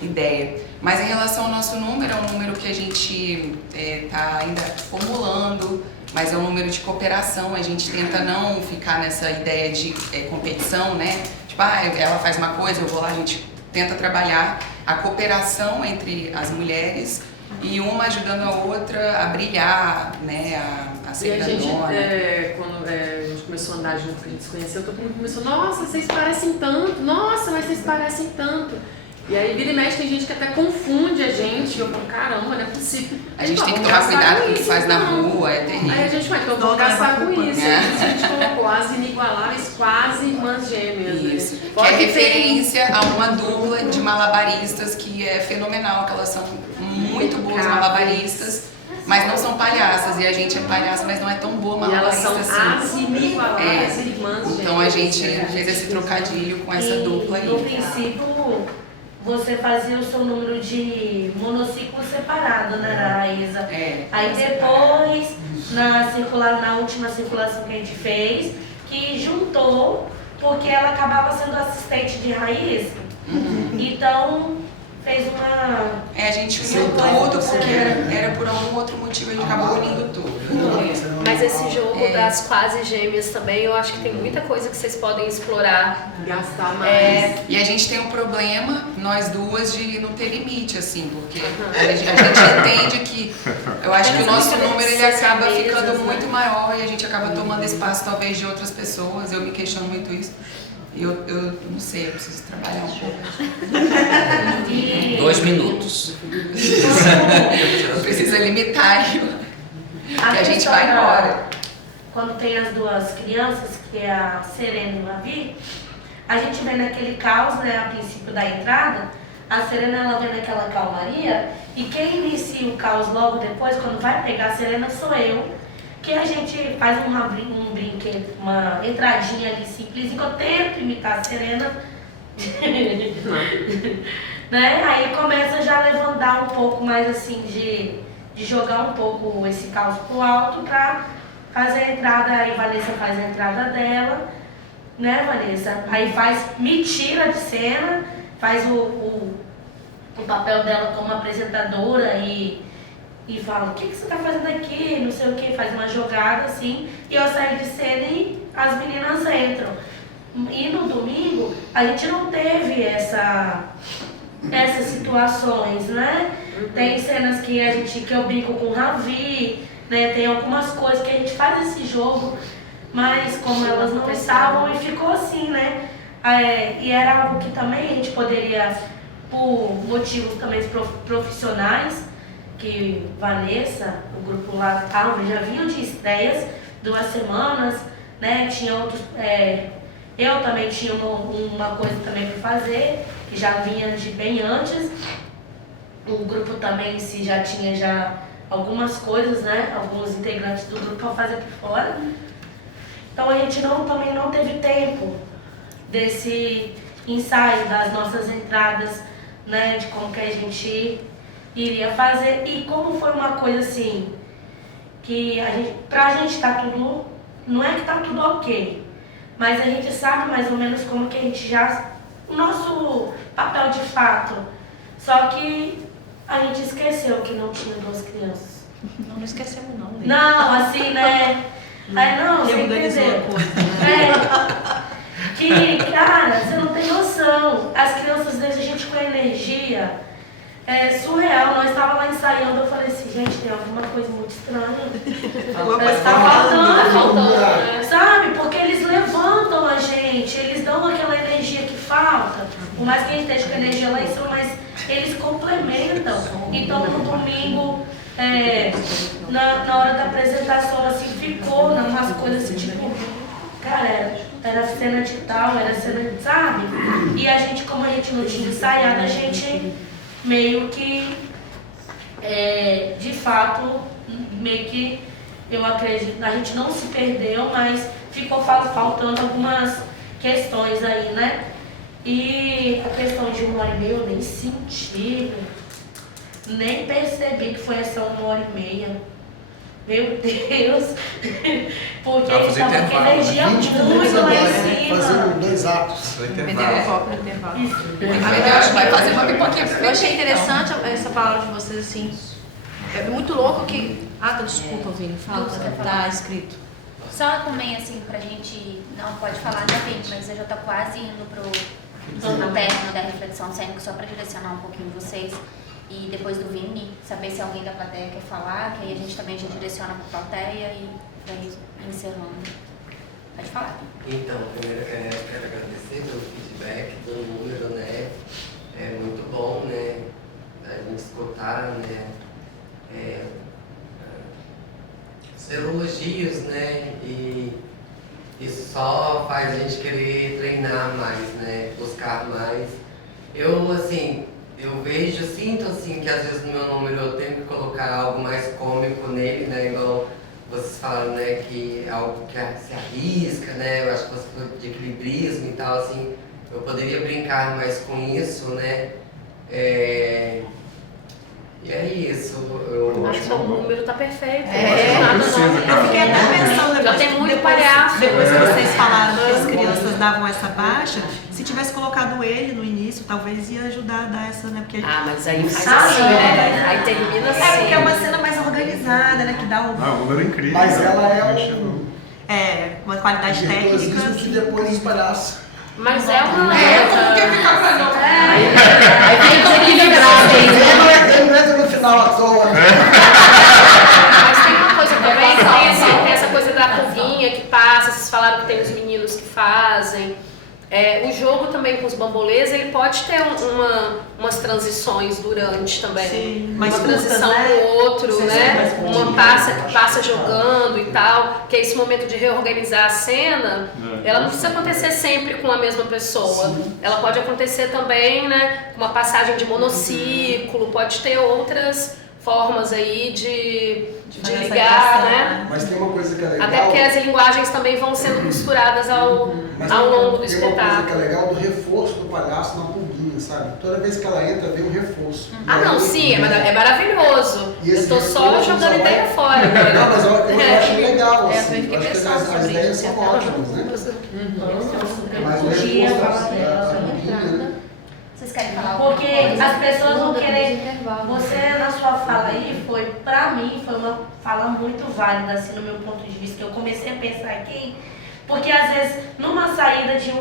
ideia. Mas em relação ao nosso número, é um número que a gente está ainda formulando, mas é um número de cooperação, a gente tenta não ficar nessa ideia de competição, né? Tipo, ela faz uma coisa, eu vou lá, a gente tenta trabalhar a cooperação entre as mulheres e uma ajudando a outra a brilhar, né? A ser grandona. Quando a gente começou a andar junto, que a gente se conheceu, todo mundo começou, nossa, vocês parecem tanto, nossa, mas vocês parecem tanto. E aí, vira e mexe, tem gente que até confunde a gente. Eu falo, caramba, não é possível. A gente tem que tomar cuidado com o que faz na rua, é terrível. Aí a gente vai, então vamos gastar com isso. A gente colocou as inigualáveis, quase irmãs gêmeas. Isso. Né? Que é referência a uma dupla de malabaristas que é fenomenal, que elas são muito boas malabaristas, mas não são palhaças. E a gente é palhaça, mas não é tão boa malabarista assim. E elas são as inigualáveis irmãs gêmeas. Então a gente fez esse trocadilho com essa dupla aí. No princípio, você fazia o seu número de monociclo separado, né, Raíza? Aí depois, na última circulação que a gente fez, que juntou, porque ela acabava sendo assistente de Raiz. Então, fez uma... A gente uniu tudo, porque era por algum outro motivo, a gente acabou unindo tudo. Mas esse jogo das quase gêmeas também, eu acho que tem muita coisa que vocês podem explorar. Gastar mais. E a gente tem um problema, nós duas, de não ter limite, assim, porque a gente entende que, eu acho que o nosso número ele acaba ficando muito maior e a gente acaba tomando espaço talvez de outras pessoas, eu me questiono muito isso. Eu não sei, eu preciso trabalhar um pouco. 2 minutos. Precisa limitar que a gente vai embora. Quando tem as duas crianças, que é a Serena e o Lavi, a gente vê naquele caos, né, a princípio da entrada, a Serena ela vê naquela calmaria, e quem inicia o caos logo depois, quando vai pegar a Serena, sou eu. Que a gente faz um brinquedo, uma entradinha ali simples, e que eu tento imitar a Serena, né? Aí começa já a levantar um pouco mais assim, de jogar um pouco esse caos pro alto pra fazer a entrada, aí Vanessa faz a entrada dela, né, Vanessa? Aí me tira de cena, faz o papel dela como apresentadora e fala, o que você tá fazendo aqui, não sei o que, faz uma jogada assim, e eu saio de cena e as meninas entram. E no domingo, a gente não teve essas situações, né? Tem cenas que eu brinco com o Ravi, né? Tem algumas coisas que a gente faz esse jogo, mas como elas não estavam, e ficou assim, né? E era algo que também a gente poderia, por motivos também profissionais, que Vanessa, o grupo lá já vinham de estreias, 2 semanas, né? Tinha outros, eu também tinha uma coisa também para fazer, que já vinha de bem antes. O grupo também em si já tinha algumas coisas, né? Alguns integrantes do grupo para fazer por fora. Então a gente também não teve tempo desse ensaio das nossas entradas, né? De como que a gente iria fazer. E como foi uma coisa assim, que pra gente tá tudo, não é que tá tudo ok, mas a gente sabe mais ou menos como que a gente o nosso papel de fato. Só que a gente esqueceu que não tinha 2 crianças. Não esquecemos não. Né? Não, assim, né? Você entendeu? Que, cara, você não tem noção. As crianças deixam a gente com energia surreal. Nós estávamos lá ensaiando, eu falei assim, gente, tem alguma coisa muito estranha. Tá faltando, sabe? Porque eles levantam a gente, eles dão aquela energia que falta. Por mais que a gente esteja com a energia lá em cima, mas eles complementam. Então no domingo, na hora da apresentação, assim, ficou umas coisas assim, tipo, cara, era cena de tal, era cena de, sabe? E a gente, como a gente não tinha ensaiado, a gente meio que, de fato, meio que, eu acredito, a gente não se perdeu, mas ficou faltando algumas questões aí, né? E a questão de 1h30 eu nem senti, nem percebi que foi essa 1h30. Meu Deus! Porque estava com energia muito lá em cima. Fazendo 2 atos. Perderam o foco no intervalo. Eu acho que vai fazer uma pipoquinha. Eu achei interessante essa palavra de vocês, assim. É muito louco que... desculpa, Vini, fala, tá escrito. Só também, assim, pra gente... Não pode falar da Vini, mas eu já tô quase indo pro término da reflexão cênica, só pra direcionar um pouquinho vocês. E depois do Vini, saber se alguém da plateia quer falar, que aí a gente também já direciona pra plateia e vai encerrando. Pode falar. Então, primeiro quero agradecer pelo feedback do número, né? É muito bom, né? A gente escutar, né? Elogios, né? E isso só faz a gente querer treinar mais, né? Buscar mais. Eu vejo, sinto assim que às vezes no meu número eu tenho que colocar algo mais cômico nele, né? Igual vocês falaram, né? Que é algo que se arrisca, né? Eu acho que você falou de equilibrismo e tal, assim. Eu poderia brincar mais com isso, né? E é isso. Eu acho que o número tá perfeito. Eu fiquei até pensando depois. Já tem muito palhaço. Depois que vocês falaram que as crianças davam essa baixa, se tivesse colocado ele no início, talvez ia ajudar a dar essa, né? Porque mas aí faz assim, né? Aí termina assim. Porque é uma cena mais organizada, né? Que dá um. O número é incrível. Mas ela uma qualidade técnica. Que depois dos palhaços. Mas é uma. Como que fica pra não? Aí tem que equilibrar. Ele não entra no final à toa. Mas tem uma coisa também, tem essa coisa da curvinha que passa, vocês falaram que tem os meninos que fazem. O jogo também com os bambolês, ele pode ter umas transições durante também. Sim, uma transição pro outro, né? Uma passa jogando e tal. Que é esse momento de reorganizar a cena, ela não precisa acontecer sempre com a mesma pessoa. Sim. Ela pode acontecer também, né? Com uma passagem de monociclo, pode ter outras formas aí de ligar, né? Mas tem uma coisa que é legal. Até porque as linguagens também vão sendo costuradas ao longo do espetáculo. Tem uma coisa que é legal do reforço do palhaço na pulguinha, sabe? Toda vez que ela entra, vem um reforço. Sim, é maravilhoso. Eu tô só jogando ideia fora. Né? Não, mas eu achei legal, assim. Eu acho que as ideias são ótimas, né? Mas o reforço vocês querem falar? Porque as pessoas vão querer. Você, na sua fala aí, pra mim, foi uma fala muito válida, assim, no meu ponto de vista, que eu comecei a pensar aqui, porque às vezes, numa saída de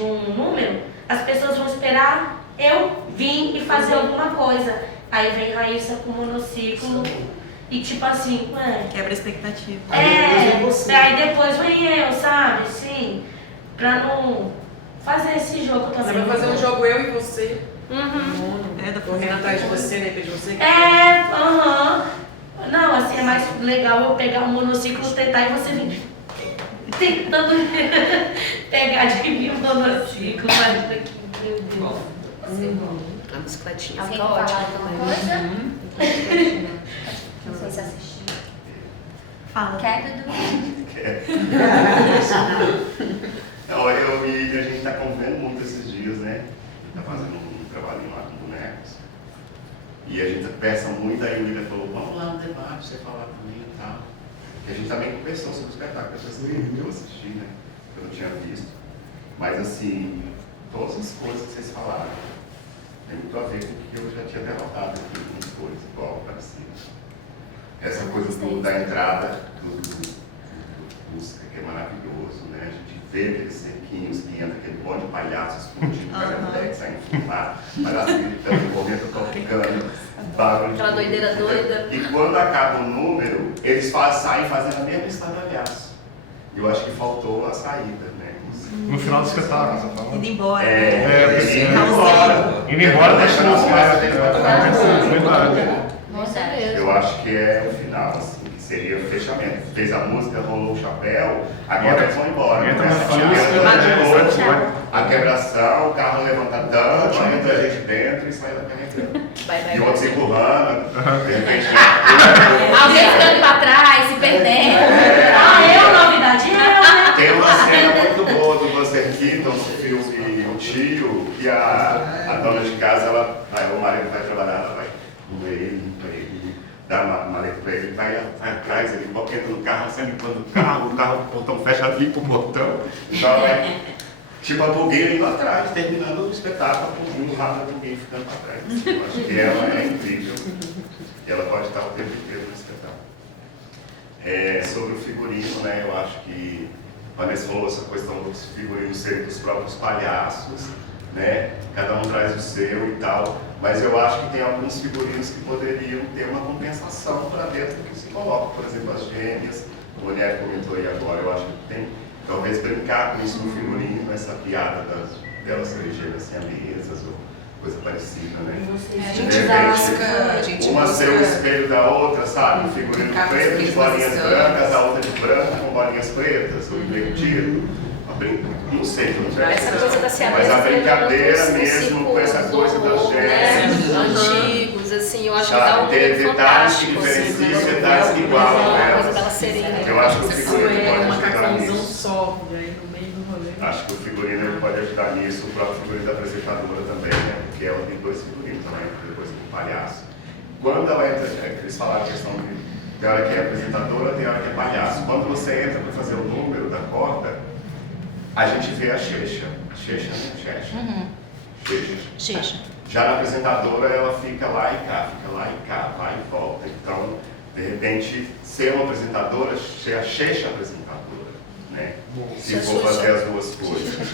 um número, as pessoas vão esperar eu vir e que fazer alguma coisa. Aí vem Raíssa com o monociclo e tipo assim, quebra a expectativa. Aí depois vem eu, sabe? Sim, pra não fazer esse jogo também. Você vai fazer um jogo eu e você. Correndo atrás de você, né? De você. Não, assim, é mais legal eu pegar o monociclo, tentar e você vir tentando pegar de mim o monociclo. Mas aqui, meu Deus. A bicicletinha Alguém fica quer falar ótima alguma também. coisa? Não sei se assistiu. Fala. Quer, Dudu? Não, eu e a gente está convivendo muito esses dias, né? Está fazendo um trabalhinho lá com bonecos. E a gente peça muito, aí o William falou, vamos lá no debate, você falar comigo e tal. E a gente também conversou sobre o espetáculo, eu assisti, né? Eu não tinha visto. Mas assim, todas as coisas que vocês falaram, tem muito a ver com o que eu já tinha derrotado aqui, algumas coisas, igual, parecido. Essa coisa da entrada do Fusca, que é maravilhoso, né? A gente vê aqueles cerquinhos que entra, aquele monte de palhaço explodindo, cada mulher que sai filmar, palhaço gritando, correndo, tocando, barulho. Aquela doideira doida. E quando acaba o número, eles saem fazendo a mesma estardalhaço. Eu acho que faltou a saída, né? No final do espetáculo, você fala. Indo embora. Indo embora, deixa nos caras. Eu acho que é o final, assim, que seria o fechamento. Fez a música, rolou o chapéu, agora eles vão embora. A quebração, o carro levanta a tampa, entra a gente dentro e sai da carregando. E o outro se empurrando, de repente. Alguém ficando pra trás, se perdendo. Novidade Tem uma cena muito boa do Buster Keaton, no filme O Tio, que a dona de casa, o marido vai trabalhar, ela vai com ele, dá uma maleta pra ele, vai atrás, ele entra no carro, sai limpando o carro, o portão fecha, limpa o portão. Então ela vai, tipo a bugueira indo atrás, terminando o espetáculo, indo lá na bugueira ficando pra trás. Eu acho que ela é incrível. E ela pode estar o tempo inteiro no espetáculo. Sobre o figurino, né, eu acho que a Vanessa falou essa questão dos figurinos serem dos próprios palhaços, né? Cada um traz o seu e tal, mas eu acho que tem alguns figurinos que poderiam ter uma compensação para dentro do que se coloca, por exemplo, as gêmeas, o Daniel comentou aí agora, eu acho que tem, talvez brincar com isso no figurino, essa piada delas serem gêmeas siamesas ou coisa parecida, né? A gente uma ser o espelho da outra, sabe? Um figurino preto de bolinhas brancas, a outra de branco com bolinhas pretas, ou invertido. Não sei, essa coisa da mas a brincadeira mesmo com essa coisa das gêmeas. Antigos, assim, eu acho que dá um ter detalhes que fantástico. diferenciam os detalhes que igualam elas. Eu acho que o figurino pode ajudar macacãozão nisso. só, aí no meio do rolê. Acho que o figurino pode ajudar nisso, o próprio figurino da apresentadora também, né? Porque ela tem dois figurinos também, depois com o palhaço. Quando ela entra, eles falaram a questão de tem hora que é apresentadora, tem hora que é palhaço. Quando você entra para fazer o número da corda, a gente vê a Xexa. Xexa, né? Xexa. Já na apresentadora, ela fica lá e cá, vai e volta. Então, de repente, ser uma apresentadora, ser a Xexa apresentadora, né? Se for fazer as duas coisas. A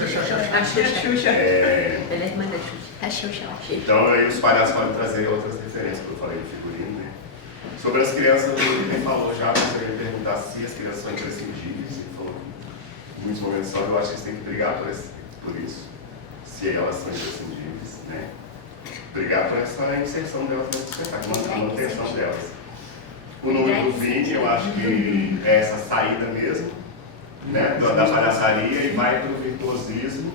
Xuxa. Ela é irmã da Xuxa. A Xuxa, eu acho. Então, aí os palhaços podem trazer outras referências, que eu falei do figurino, né? Sobre as crianças, ele falou já, mas eu ia perguntar se as crianças são imprescindíveis. Ele falou que em muitos momentos só eu acho que eles têm que brigar por isso. Se elas são imprescindíveis, né? Brigar por essa inserção delas no espetáculo, a manutenção delas. O número do Vini, eu acho que é essa saída mesmo, né? Da palhaçaria e vai para o virtuosismo,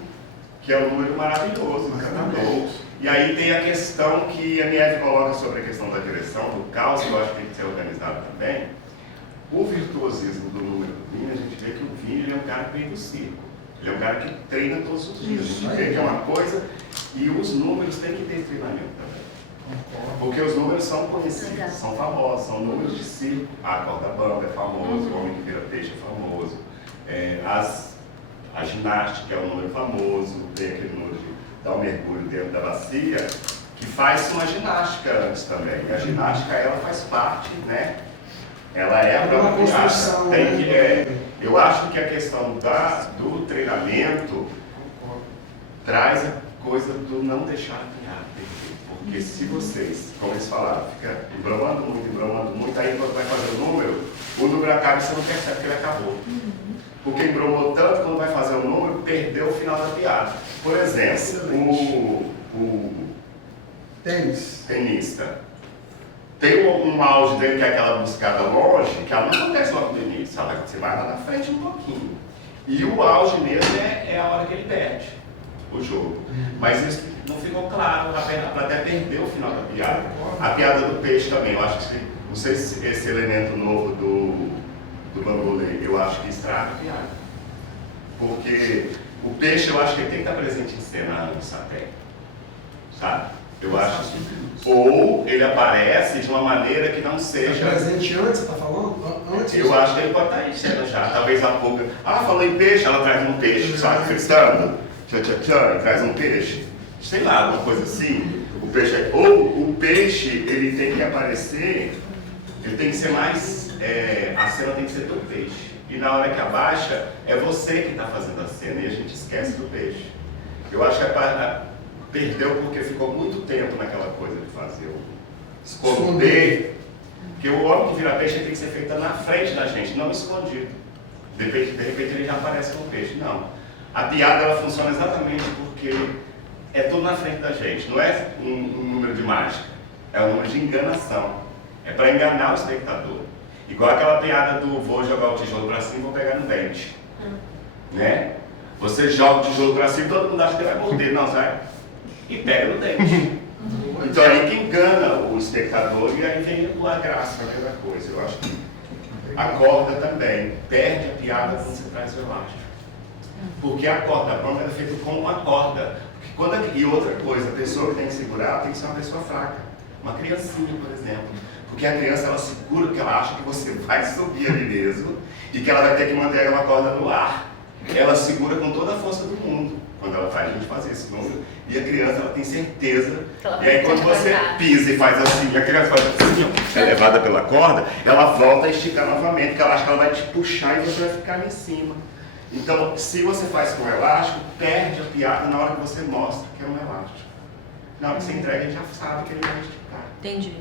que é um número maravilhoso, encantador. E aí tem a questão que a Nieve coloca sobre a questão da direção, do caos, que eu acho que tem que ser organizado também. O virtuosismo do número do Vini, a gente vê que o Vini ele é um cara que vem do circo. Ele é um cara que treina todos os dias. A gente vê que é uma coisa e os números têm que ter treinamento também. Porque os números são conhecidos, são famosos, são números de circo. A corda bamba é famoso, o homem que vira peixe é famoso. A ginástica é um número famoso, tem aquele número de dar um mergulho dentro da bacia, que faz uma ginástica antes também. A ginástica, ela faz parte, né? Ela é a própria ginástica. Eu acho que a questão do treinamento traz a coisa do não deixar a piada, por Porque se vocês, como eles falaram, fica embromando muito, aí quando vai fazer o número acaba e você não percebe que ele acabou. Porque embromou tanto, quando vai fazer o número, perdeu o final da piada. Por exemplo, o tenista. Tem um auge dele que é aquela buscada longe, que ela não acontece logo no início, você vai lá na frente um pouquinho. E o auge mesmo é a hora que ele perde o jogo. Mas isso não ficou claro, a plateia perdeu o final da piada. A piada do peixe também, eu acho que, não sei se esse elemento novo do bambolê, eu acho que estraga a piada. Porque o peixe, eu acho que ele tem que estar presente em cena antes até, sabe? Eu acho que, ou ele aparece de uma maneira que não seja... Presente antes, você está falando? Antes? Eu acho que ele pode estar em cena já, talvez a pouco. Falou em peixe, ela traz um peixe, sabe, fritando, e traz um peixe. Sei lá, alguma coisa assim. O peixe, ou o peixe, ele tem que aparecer, ele tem que ser mais, a cena tem que ser do peixe. E na hora que abaixa, é você que está fazendo a cena e a gente esquece do peixe. Eu acho que perdeu porque ficou muito tempo naquela coisa de fazer o esconder. Porque o homem que vira peixe tem que ser feito na frente da gente, não escondido. De repente ele já aparece com o peixe. Não. A piada ela funciona exatamente porque é tudo na frente da gente. Não é um número de mágica, é um número de enganação. É para enganar o espectador. Igual aquela piada do vou jogar o tijolo para cima e vou pegar no dente. Né? Você joga o tijolo para cima e todo mundo acha que vai morder. Não, sai. E pega no dente. Então aí que engana o espectador e aí vem a graça, a mesma coisa. Eu acho que a corda também perde a piada quando você traz o elástico. Porque a corda, a banda é feita com uma corda. E outra coisa, a pessoa que tem que segurar tem que ser uma pessoa fraca. Uma criancinha, por exemplo. Porque a criança ela segura porque ela acha que você vai subir ali mesmo e que ela vai ter que manter uma corda no ar. Ela segura com toda a força do mundo. Quando ela faz a gente fazer esse número, e a criança ela tem certeza, e aí quando você pisa e faz assim, a criança faz assim, é levada pela corda, ela volta a esticar novamente, porque ela acha que ela vai te puxar e você vai ficar ali em cima. Então, se você faz com elástico, perde a piada na hora que você mostra que é um elástico. Na hora que você entrega, a gente já sabe que ele vai esticar. Entendi.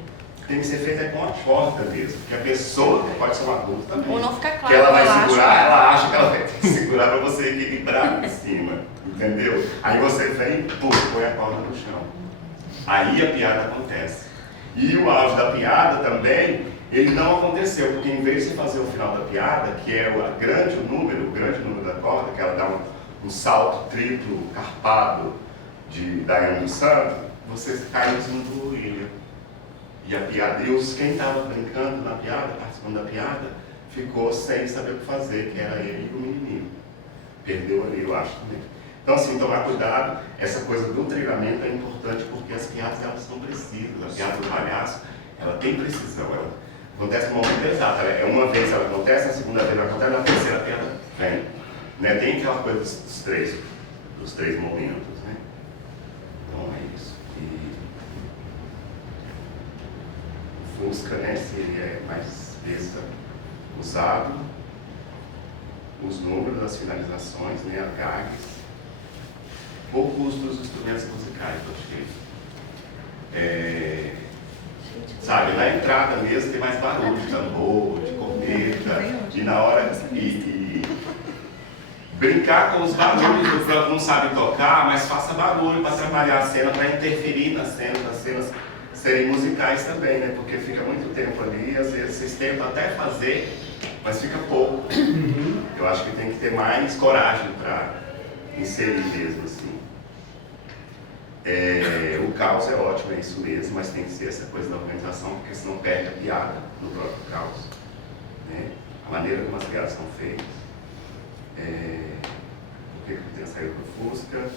Tem que ser feita com a corda mesmo, porque a pessoa pode ser uma adulta também. Ou não fica claro. Que ela vai segurar, ela acha que ela vai ter que segurar para você equilibrar em cima, entendeu? Aí você vem e põe a corda no chão. Aí a piada acontece. E o auge da piada também, ele não aconteceu, porque em vez de você fazer o final da piada, que é o grande número da corda, que ela dá um salto triplo, carpado de Daiane dos Santos, você cai em cima do William. E a piada, quem estava brincando na piada, participando da piada, ficou sem saber o que fazer, que era ele e o menininho. Perdeu ali, eu acho também. Então, assim, tomar cuidado, essa coisa do treinamento é importante porque as piadas, elas são precisas. A piada do palhaço, ela tem precisão, ela acontece no momento exato. É uma vez ela acontece, na segunda vez ela acontece, na terceira a piada vem. Né? Tem aquela coisa dos três momentos, né? Então é isso. Fusca, né, seria mais besta usado, os números das finalizações, né, as gags, pouco uso dos instrumentos musicais, eu achei. Sabe, na entrada mesmo tem mais barulho de tambor, de corneta, e na hora brincar com os barulhos, o canto não sabe tocar, mas faça barulho para trabalhar a cena, para interferir na cena, das cenas serem musicais também, né? Porque fica muito tempo ali, às vezes vocês tentam até fazer, mas fica pouco. Eu acho que tem que ter mais coragem para inserir mesmo, assim. O caos é ótimo, é isso mesmo, mas tem que ser essa coisa da organização, porque senão perde a piada no próprio caos. Né? A maneira como as piadas são feitas. O que tem saído do Fusca?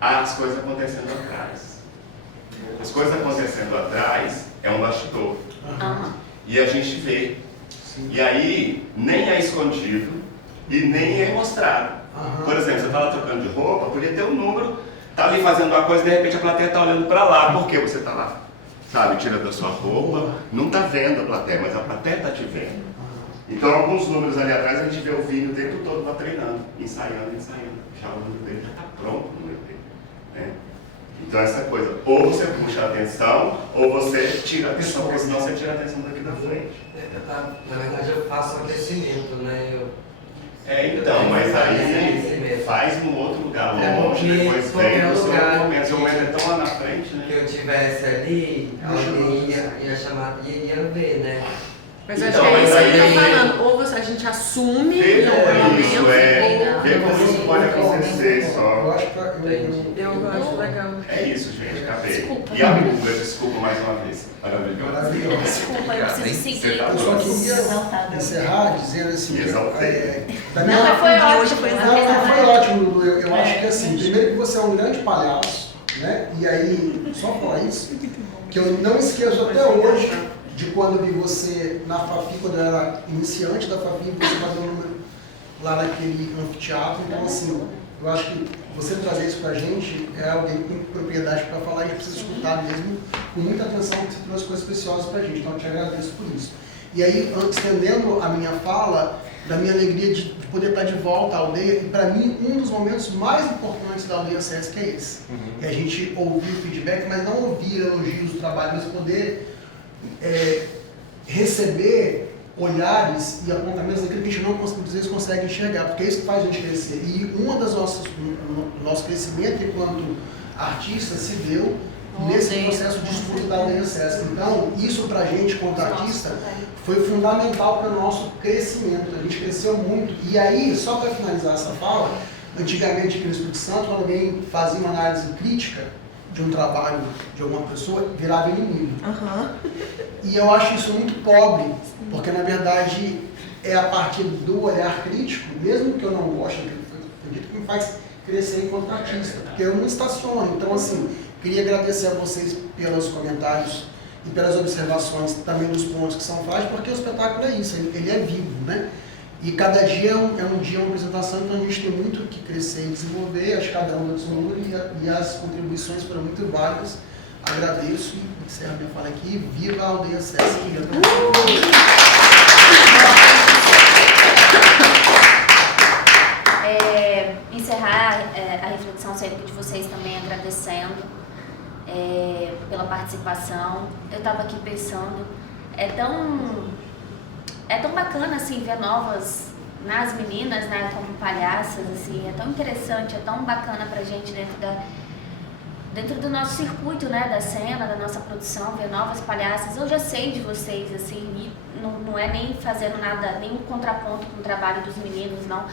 As coisas acontecendo atrás. As coisas acontecendo atrás é um bastidor. E a gente vê. E aí, nem é escondido e nem é mostrado. Por exemplo, você está lá trocando de roupa, podia ter um número, tá ali fazendo uma coisa e de repente a plateia está olhando para lá. Por que você está lá? Sabe, tira da sua roupa, não está vendo a plateia, mas a plateia está te vendo. Então, alguns números ali atrás, a gente vê o Vini o tempo todo lá treinando, ensaiando. Já o número dele já está pronto, o número dele. Né? Então essa coisa, ou você puxa a atenção, ou você tira a atenção, porque senão você tira a atenção daqui da frente. Na verdade eu faço aquecimento, né? Então, mas aí você faz num outro lugar longe, depois vem no seu momento. Seu momento é tão lá na frente, né? Que eu tivesse ali, alguém ia chamar, ia ver, né? Mas eu acho que é isso que eu tô falando. Ou a gente assume em algum momento, ver como isso pode acontecer só. Eu acho legal. É isso, gente, cadê? Desculpa. E a Bíblia, desculpa mais uma vez. Maravilhoso. Desculpa, eu preciso seguir. Eu só queria encerrar dizendo assim, Não, foi ótimo. Não, foi ótimo, Dudu. Eu acho que assim, primeiro que você é um grande palhaço, né? E aí, só falar isso, que eu não esqueço até hoje de quando eu vi você na Fafi, quando eu era iniciante da Fafi, você fazendo um número lá naquele anfiteatro. Então, assim, eu acho que você trazer isso pra gente é alguém que tem propriedade para falar e a gente precisa escutar mesmo com muita atenção, porque você trouxe coisas preciosas pra gente. Então, eu te agradeço por isso. E aí, estendendo a minha fala, da minha alegria de poder estar de volta à aldeia, e para mim, um dos momentos mais importantes da Aldeia Sesc é esse. É a gente ouvir o feedback, mas não ouvir elogios do trabalho, mas poder receber olhares e apontamentos daquilo que a gente não consegue enxergar, porque é isso que faz a gente crescer. E nosso crescimento enquanto artista se deu nesse processo de estudo da Aldeia Sesc. Então, isso pra gente, quanto artista, foi fundamental para o nosso crescimento. A gente cresceu muito. E aí, só para finalizar essa fala, antigamente aqui no Espírito Santo, quando alguém fazia uma análise crítica de um trabalho de alguma pessoa, virava inimigo. E eu acho isso muito pobre, porque na verdade é a partir do olhar crítico, mesmo que eu não goste daquilo que foi dito, que me faz crescer enquanto artista, porque eu não estaciono. Então, assim, queria agradecer a vocês pelos comentários e pelas observações também dos pontos que são frágeis, porque o espetáculo é isso, ele é vivo, né? E cada dia é um dia, uma apresentação, então a gente tem muito o que crescer e desenvolver, acho que cada um do seu número, e as contribuições foram muito válidas. Agradeço e encerro a minha fala aqui. Viva a Aldeia Sesc! Encerrar a reflexão cênica de vocês também agradecendo pela participação. Eu estava aqui pensando, é tão bacana assim ver novas nas meninas, né, como palhaças, assim, é tão interessante, é tão bacana pra gente dentro do nosso circuito, né, da cena, da nossa produção, ver novas palhaças. Eu já sei de vocês, assim, e não é nem fazendo nada, nem um contraponto com o trabalho dos meninos, não,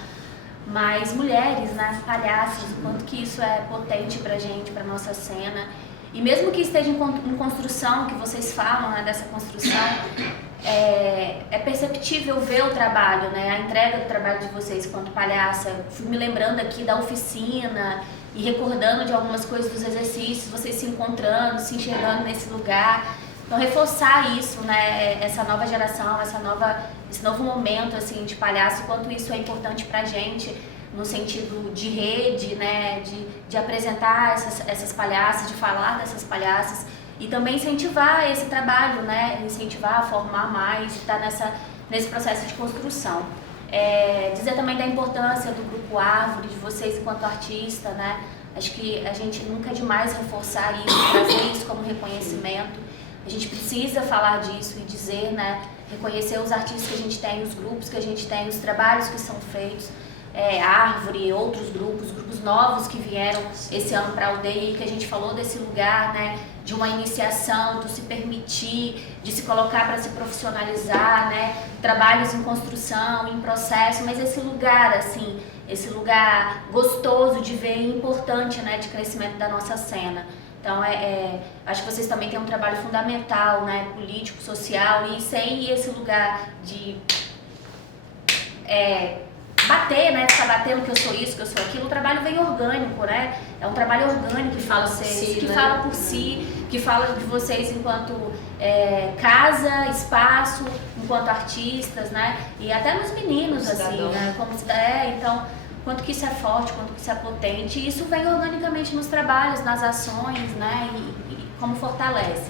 mas mulheres, né, palhaças, o quanto que isso é potente pra gente, pra nossa cena. E mesmo que esteja em construção, que vocês falam, né, dessa construção, é perceptível ver o trabalho, né, a entrega do trabalho de vocês enquanto palhaça. Fui me lembrando aqui da oficina e recordando de algumas coisas dos exercícios, vocês se encontrando, se enxergando nesse lugar. Então, reforçar isso, né, essa nova geração, esse novo momento assim, de palhaço, quanto isso é importante pra gente, no sentido de rede, né, de apresentar essas palhaças, de falar dessas palhaças e também incentivar esse trabalho, né, incentivar a formar mais, estar nesse processo de construção. Dizer também da importância do Grupo Árvore, de vocês enquanto artista, né, acho que a gente nunca é demais reforçar isso, trazer isso como reconhecimento. A gente precisa falar disso e dizer, né, reconhecer os artistas que a gente tem, os grupos que a gente tem, os trabalhos que são feitos. Árvore, outros grupos novos que vieram esse ano para a aldeia, que a gente falou desse lugar, né, de uma iniciação, de se permitir, de se colocar para se profissionalizar, né, trabalhos em construção, em processo, mas esse lugar, assim, esse lugar gostoso de ver e importante, né, de crescimento da nossa cena. Então, acho que vocês também têm um trabalho fundamental, né, político, social, e sem esse lugar de bater, né, ficar batendo que eu sou isso, que eu sou aquilo, o trabalho vem orgânico, né, é um trabalho orgânico que fala por si, que fala por si, que fala de vocês enquanto casa, espaço, enquanto artistas, né, e até nos meninos, assim, né, como então, quanto que isso é forte, quanto que isso é potente, e isso vem organicamente nos trabalhos, nas ações, né, e como fortalece.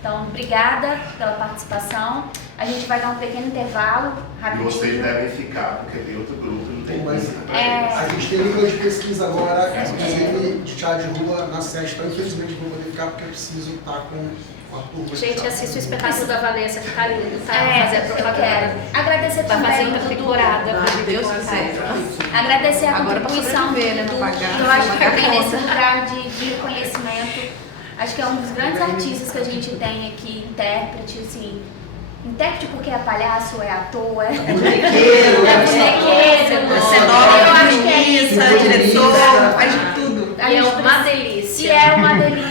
Então, obrigada pela participação. A gente vai dar um pequeno intervalo, E rapidinho. vocês devem ficar, porque tem outro grupo, não tem Mas música pra a eles. gente tem língua de pesquisa agora, inclusive de chá de rua na sexta. Infelizmente não vou poder ficar porque eu preciso estar com a turma. Gente, assista o espetáculo da Vanessa, que tá lindo, tá? Fazer a Fazer propaganda. Agradecer Vai fazer também outra Dudu. figurada. Se Deus quiser. Agradecer a Agora pra contribuição do sobreviver, né? Dudu. Pra pagar, Eu acho que pagar também conta. nesse lugar de reconhecimento, acho que é um dos grandes artistas que a gente tem aqui, intérprete, assim. Intérprete porque é palhaço, é ator, é bonequeiro, é bonequeiro, é cenógrafo, eu acho que é isso, diretor, faz de tudo. A E é gente uma delícia. E é uma delícia.